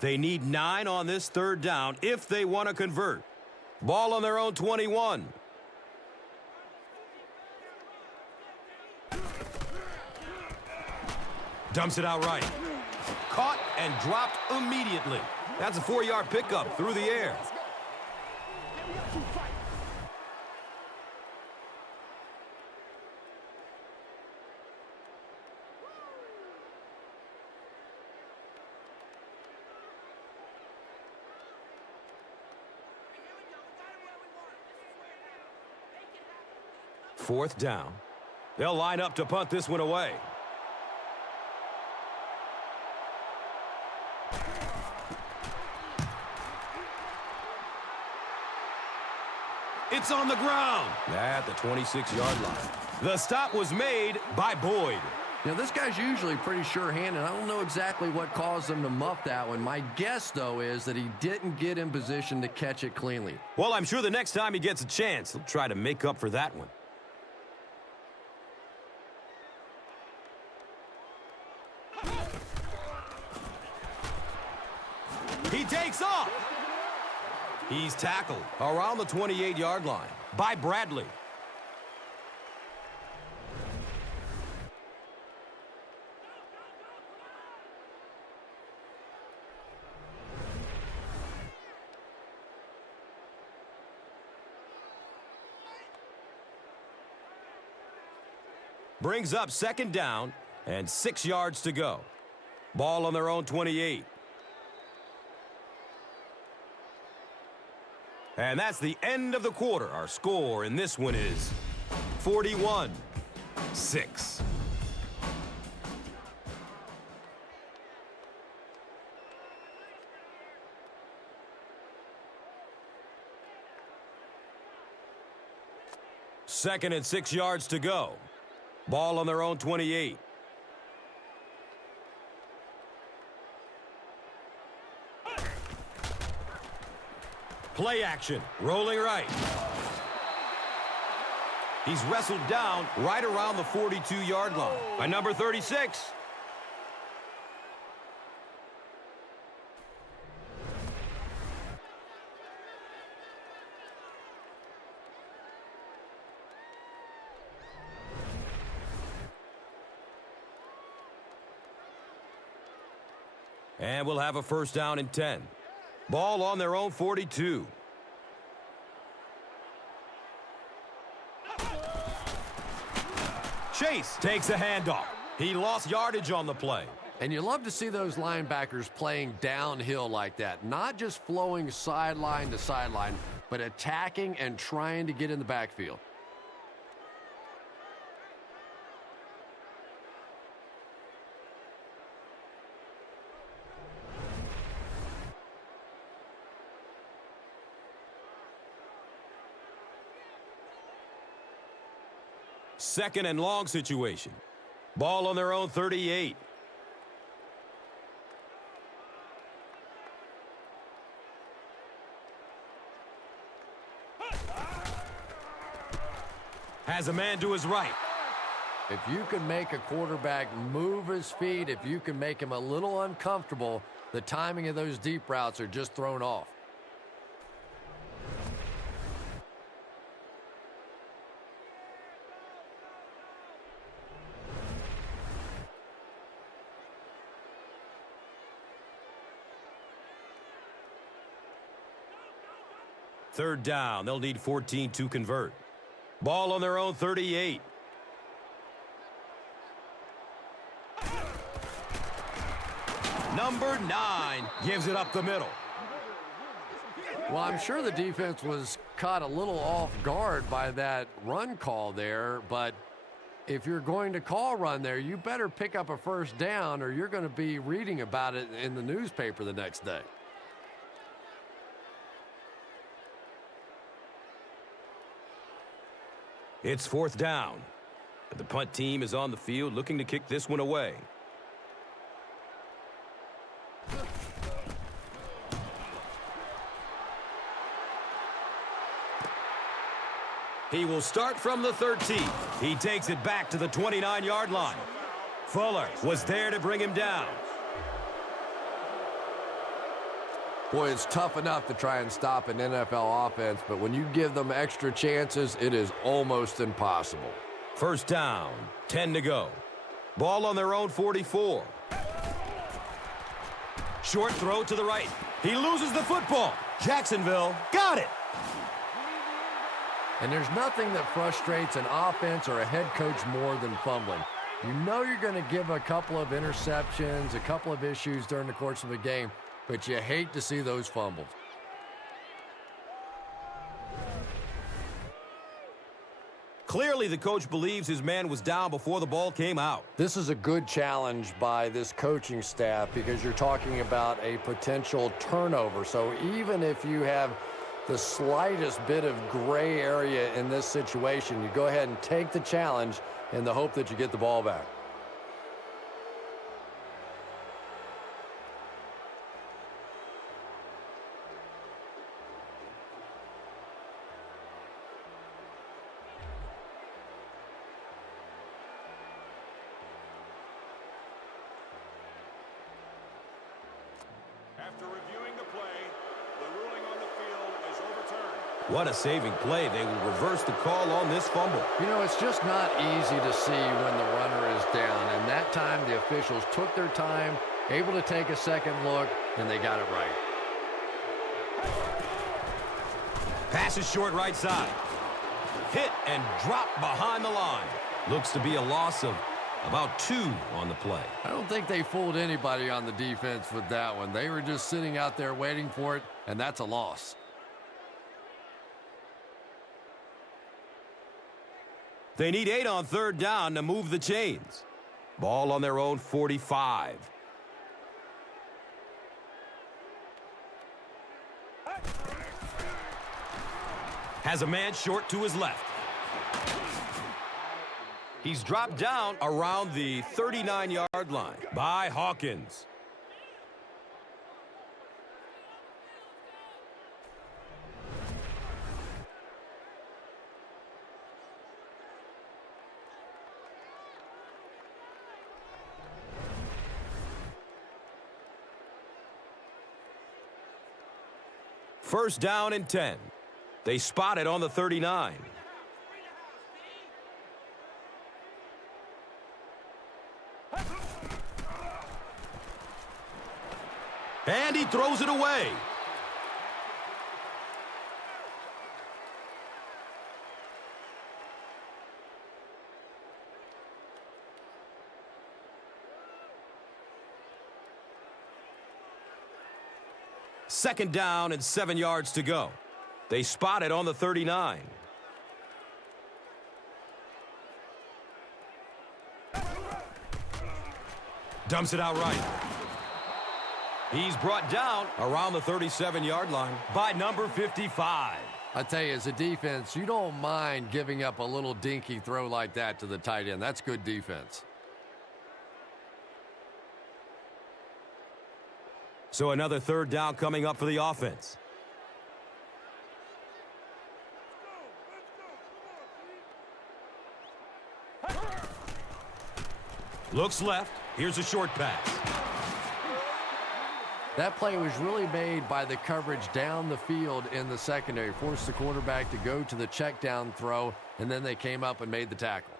They need 9 on this third down if they want to convert. Ball on their own 21. Dumps it out right. Caught and dropped immediately. That's a 4-yard pickup through the air. Fourth down. They'll line up to punt this one away. It's on the ground at the 26-yard line. The stop was made by Boyd. You know, this guy's usually pretty sure-handed. I don't know exactly what caused him to muff that one. My guess, though, is that he didn't get in position to catch it cleanly. Well, I'm sure the next time he gets a chance, he'll try to make up for that one. He takes off. He's tackled around the 28-yard line by Bradley. Brings up second down and 6 yards to go. Ball on their own 28. And that's the end of the quarter. Our score in this one is 41-6. Second and 6 yards to go. Ball on their own 28. Play action, rolling right. He's wrestled down right around the 42-yard line by number 36. And we'll have a first down and 10. Ball on their own 42. Chase takes a handoff. He lost yardage on the play. And you love to see those linebackers playing downhill like that. Not just flowing sideline to sideline, but attacking and trying to get in the backfield. Second and long situation. Ball on their own 38. Has a man to his right. If you can make a quarterback move his feet, if you can make him a little uncomfortable, the timing of those deep routes are just thrown off. Third down. They'll need 14 to convert. Ball on their own 38. Number 9 gives it up the middle. Well, I'm sure the defense was caught a little off guard by that run call there, but if you're going to call run there, you better pick up a first down or you're going to be reading about it in the newspaper the next day. It's fourth down. The punt team is on the field looking to kick this one away. He will start from the 13. He takes it back to the 29-yard line. Fuller was there to bring him down. Boy, it's tough enough to try and stop an NFL offense, but when you give them extra chances, it is almost impossible. First down, 10 to go. Ball on their own 44. Short throw to the right. He loses the football. Jacksonville got it. And there's nothing that frustrates an offense or a head coach more than fumbling. You know you're going to give a couple of interceptions, a couple of issues during the course of the game, but you hate to see those fumbles. Clearly, the coach believes his man was down before the ball came out. This is a good challenge by this coaching staff because you're talking about a potential turnover. So even if you have the slightest bit of gray area in this situation, you go ahead and take the challenge in the hope that you get the ball back. After reviewing the play, the ruling on the field is overturned. What a saving play. They will reverse the call on this fumble. You know, it's just not easy to see when the runner is down, and that time the officials took their time, able to take a second look, and they got it right. Pass is short right side. Hit and drop behind the line. Looks to be a loss of about 2 on the play. I don't think they fooled anybody on the defense with that one. They were just sitting out there waiting for it, and that's a loss. They need 8 on 3rd down to move the chains. Ball on their own 45. Has a man short to his left. He's dropped down around the 39-yard line by Hawkins. First down and 10. They spot it on the 39. And he throws it away. Second down and 7 yards to go. They spot it on the 39. Dumps it out right. He's brought down around the 37-yard line by number 55. I tell you, as a defense, you don't mind giving up a little dinky throw like that to the tight end. That's good defense. So another 3rd down coming up for the offense. Looks left. Here's a short pass. That play was really made by the coverage down the field in the secondary. Forced the quarterback to go to the check down throw, and then they came up and made the tackle.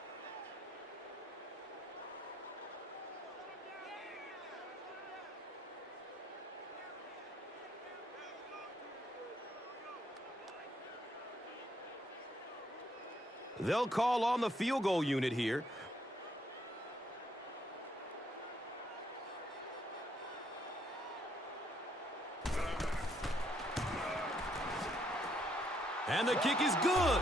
They'll call on the field goal unit here. And the kick is good.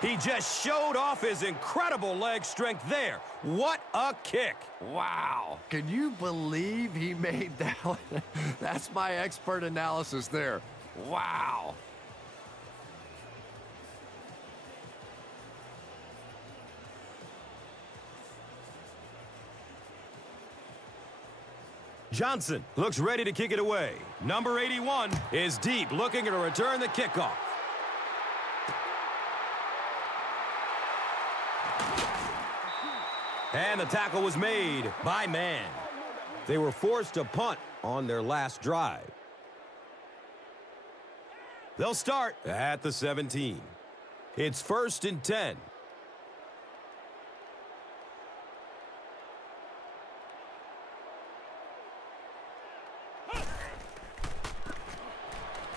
He just showed off his incredible leg strength there. What a kick. Wow. Can you believe he made that one? That's my expert analysis there. Wow. Johnson looks ready to kick it away. Number 81 is deep, looking to return the kickoff. And the tackle was made by man. They were forced to punt on their last drive. They'll start at the 17. It's 1st and 10.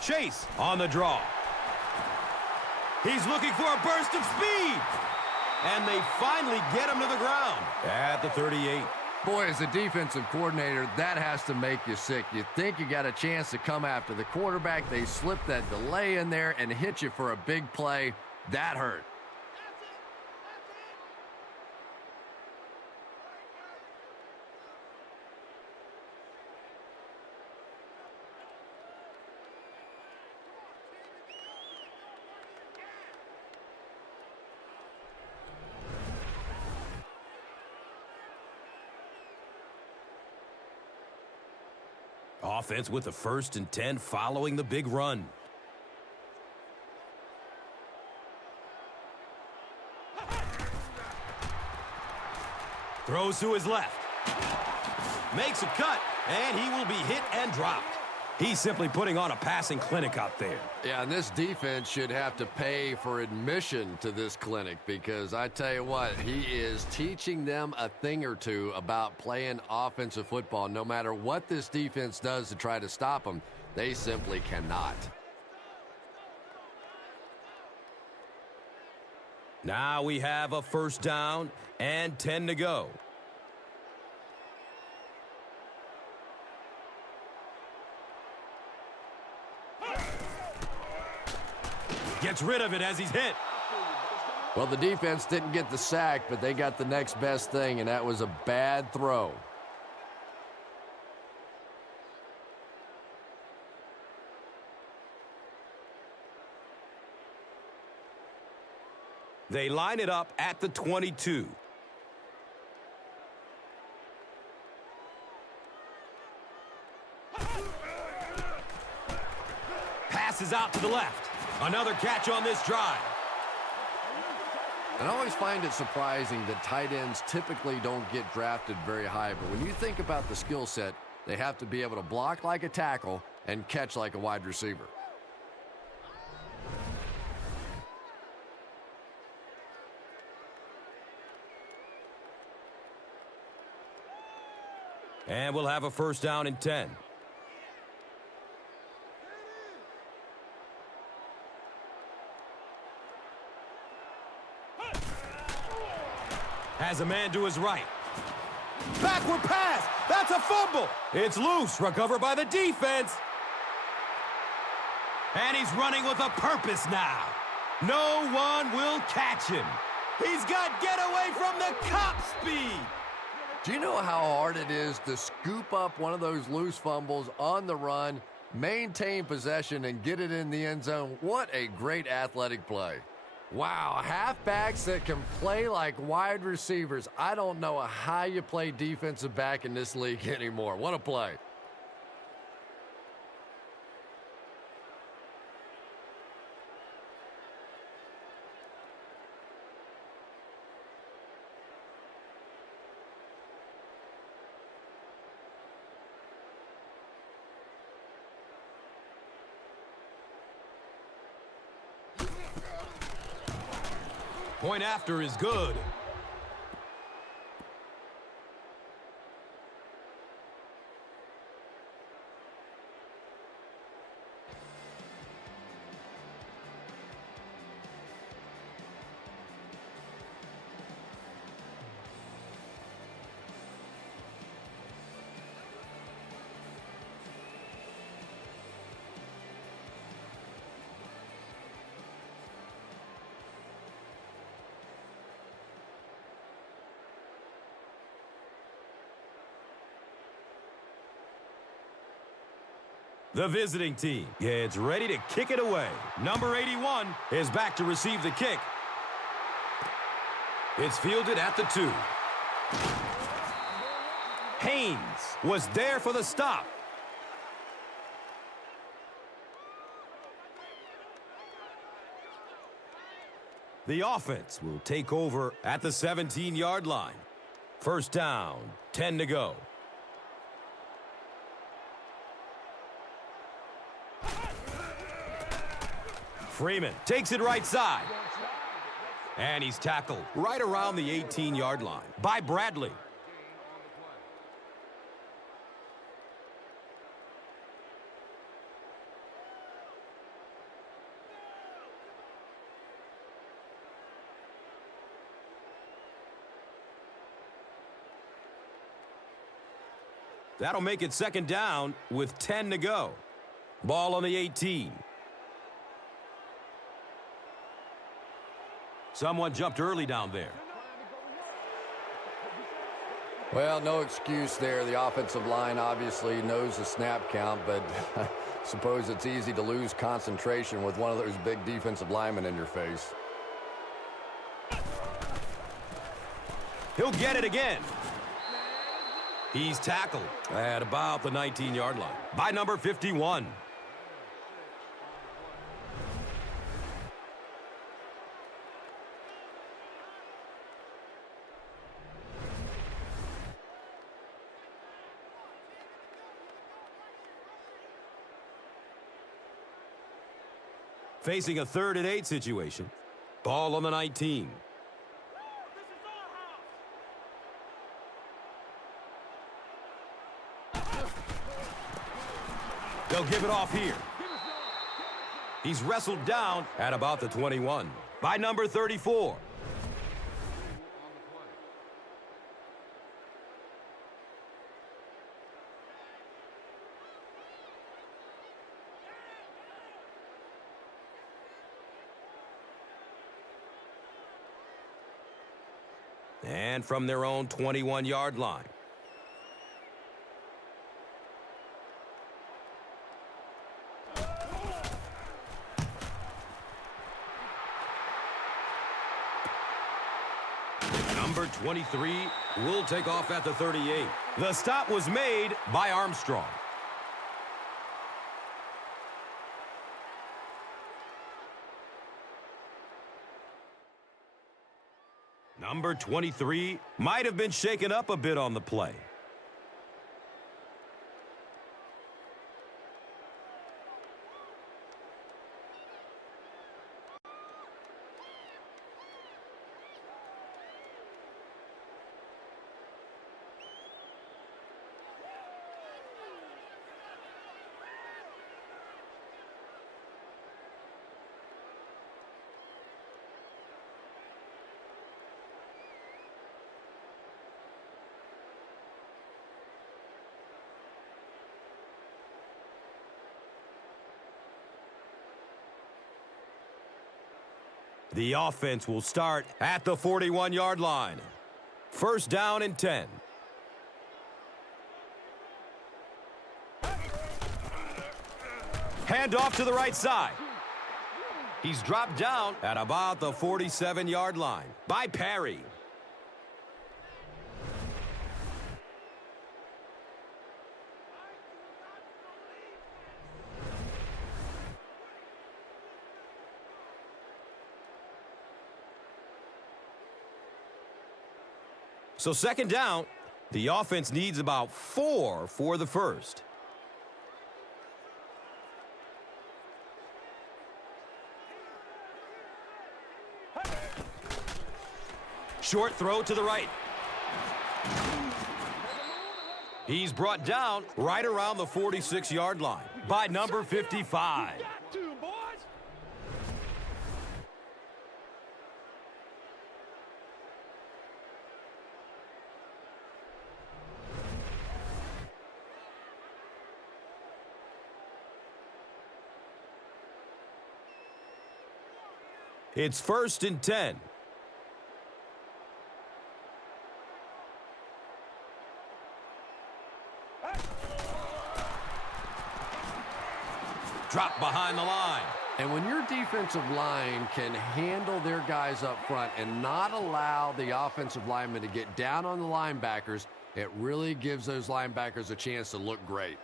Chase on the draw. He's looking for a burst of speed. And they finally get him to the ground at the 38. Boy, as a defensive coordinator, that has to make you sick. You think you got a chance to come after the quarterback. They slip that delay in there and hit you for a big play. That hurt. Offense with the 1st and 10 following the big run. Throws to his left. Makes a cut, and he will be hit and dropped. He's simply putting on a passing clinic out there. Yeah, and this defense should have to pay for admission to this clinic because I tell you what, he is teaching them a thing or two about playing offensive football. No matter what this defense does to try to stop them, they simply cannot. Now we have a 1st down and 10 to go. Gets rid of it as he's hit. Well, the defense didn't get the sack, but they got the next best thing, and that was a bad throw. They line it up at the 22. Passes out to the left. Another catch on this drive. And I always find it surprising that tight ends typically don't get drafted very high, but when you think about the skill set, they have to be able to block like a tackle and catch like a wide receiver. And we'll have a 1st down and 10. Has a man to his right. Backward pass. That's a fumble. It's loose. Recovered by the defense. And he's running with a purpose now. No one will catch him. He's got getaway from the cop speed. Do you know how hard it is to scoop up one of those loose fumbles on the run, maintain possession, and get it in the end zone? What a great athletic play. Wow, halfbacks that can play like wide receivers. I don't know how you play defensive back in this league anymore. What a play. Point after is good. The visiting team gets ready to kick it away. Number 81 is back to receive the kick. It's fielded at the 2. Haynes was there for the stop. The offense will take over at the 17-yard line. 1st down, 10 to go. Freeman takes it right side. And he's tackled right around the 18-yard line by Bradley. That'll make it 2nd down with 10 to go. Ball on the 18. Someone jumped early down there. Well, no excuse there. The offensive line obviously knows the snap count, but I suppose it's easy to lose concentration with one of those big defensive linemen in your face. He'll get it again. He's tackled at about the 19-yard line by number 51. Facing a 3rd and 8 situation. Ball on the 19. They'll give it off here. He's wrestled down at about the 21 by number 34. And from their own 21-yard line. Number 23 will take off at the 38. The stop was made by Armstrong. Number 23 might have been shaken up a bit on the play. The offense will start at the 41-yard line. 1st down and 10. Hand off to the right side. He's dropped down at about the 47-yard line by Perry. So 2nd down, the offense needs about 4 for the 1st. Short throw to the right. He's brought down right around the 46-yard line by number 55. It's 1st and 10. Drop behind the line. And when your defensive line can handle their guys up front and not allow the offensive linemen to get down on the linebackers, it really gives those linebackers a chance to look great.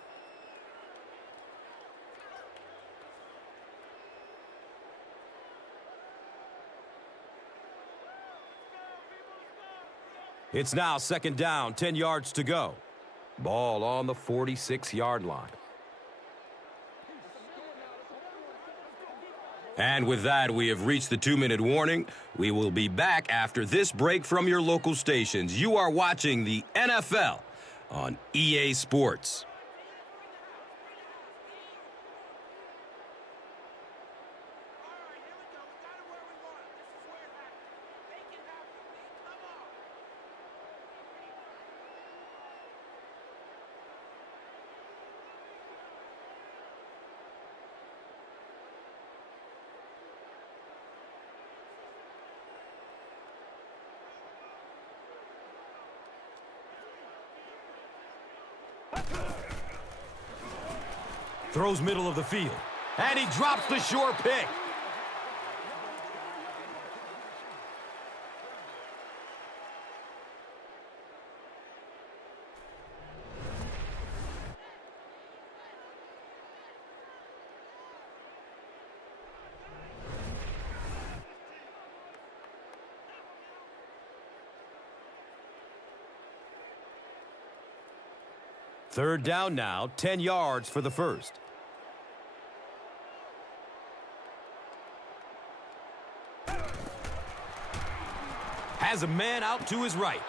It's now 2nd down, 10 yards to go. Ball on the 46-yard line. And with that, we have reached the 2-minute warning. We will be back after this break from your local stations. You are watching the NFL on EA Sports. Throws middle of the field. And he drops the short pick. Third down now, 10 yards for the first. Has a man out to his right.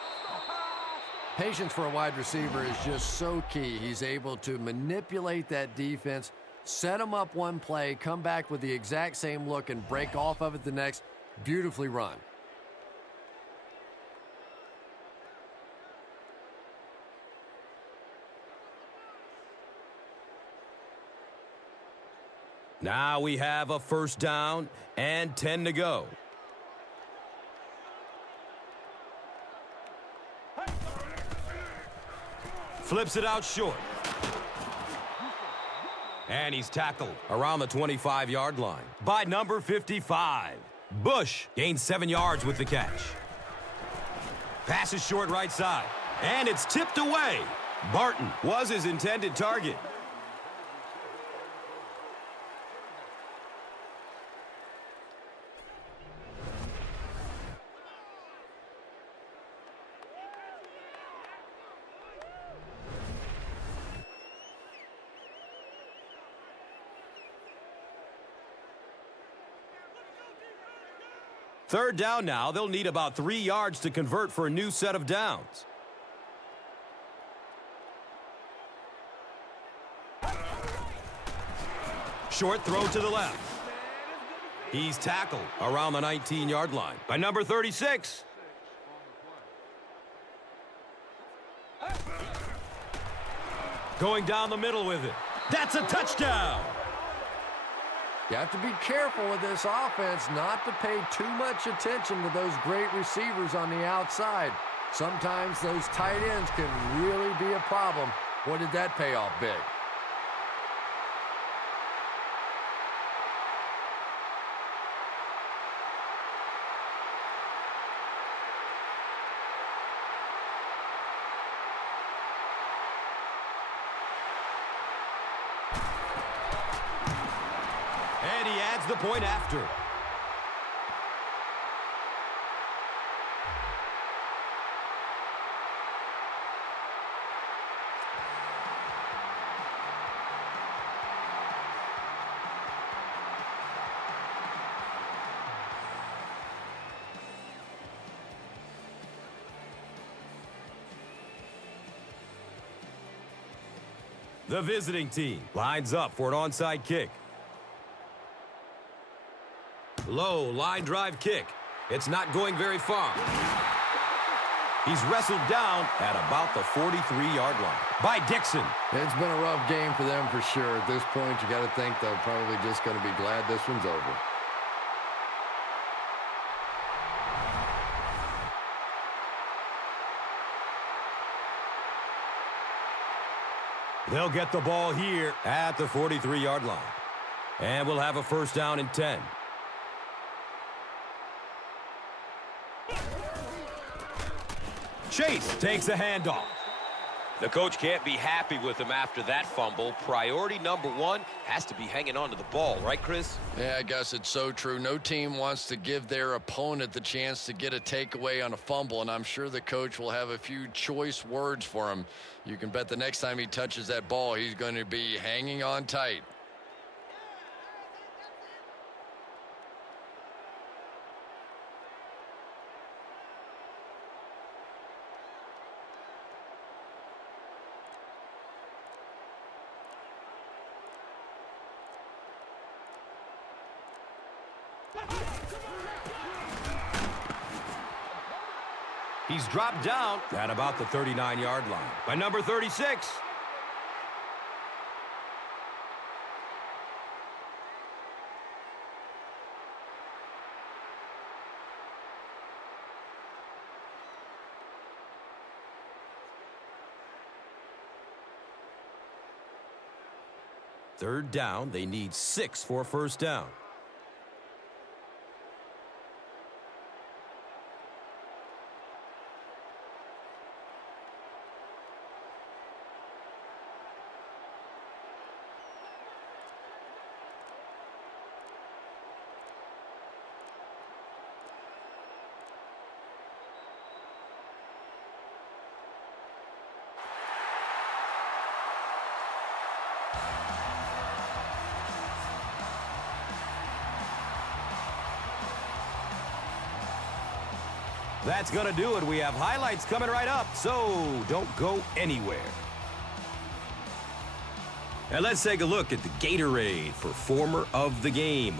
Patience for a wide receiver is just so key. He's able to manipulate that defense, set them up one play, come back with the exact same look, and break off of it the next. Beautifully run. Now we have a first down and 10 to go. Flips it out short. And he's tackled around the 25-yard line by number 55. Bush gains 7 yards with the catch. Passes short right side. And it's tipped away. Barton was his intended target. Third down now. They'll need about 3 yards to convert for a new set of downs. Short throw to the left. He's tackled around the 19-yard line by number 36. Going down the middle with it. That's a touchdown. You have to be careful with this offense not to pay too much attention to those great receivers on the outside. Sometimes those tight ends can really be a problem. Boy, did that pay off big. And he adds the point after. The visiting team lines up for an onside kick. Low line drive kick. It's not going very far. He's wrestled down at about the 43-yard line by Dixon. It's been a rough game for them for sure. At this point, you got to think they're probably just going to be glad this one's over. They'll get the ball here at the 43-yard line. And we'll have a first down and 10. Chase takes a handoff. The coach can't be happy with him after that fumble. Priority number one has to be hanging on to the ball, right, Chris? Yeah, I guess it's so true. No team wants to give their opponent the chance to get a takeaway on a fumble, and I'm sure the coach will have a few choice words for him. You can bet the next time he touches that ball, he's going to be hanging on tight. He's dropped down at about the 39-yard line by number 36. Third down, they need 6 for a first down. That's going to do it. We have highlights coming right up, so don't go anywhere. And let's take a look at the Gatorade Performer of the Game.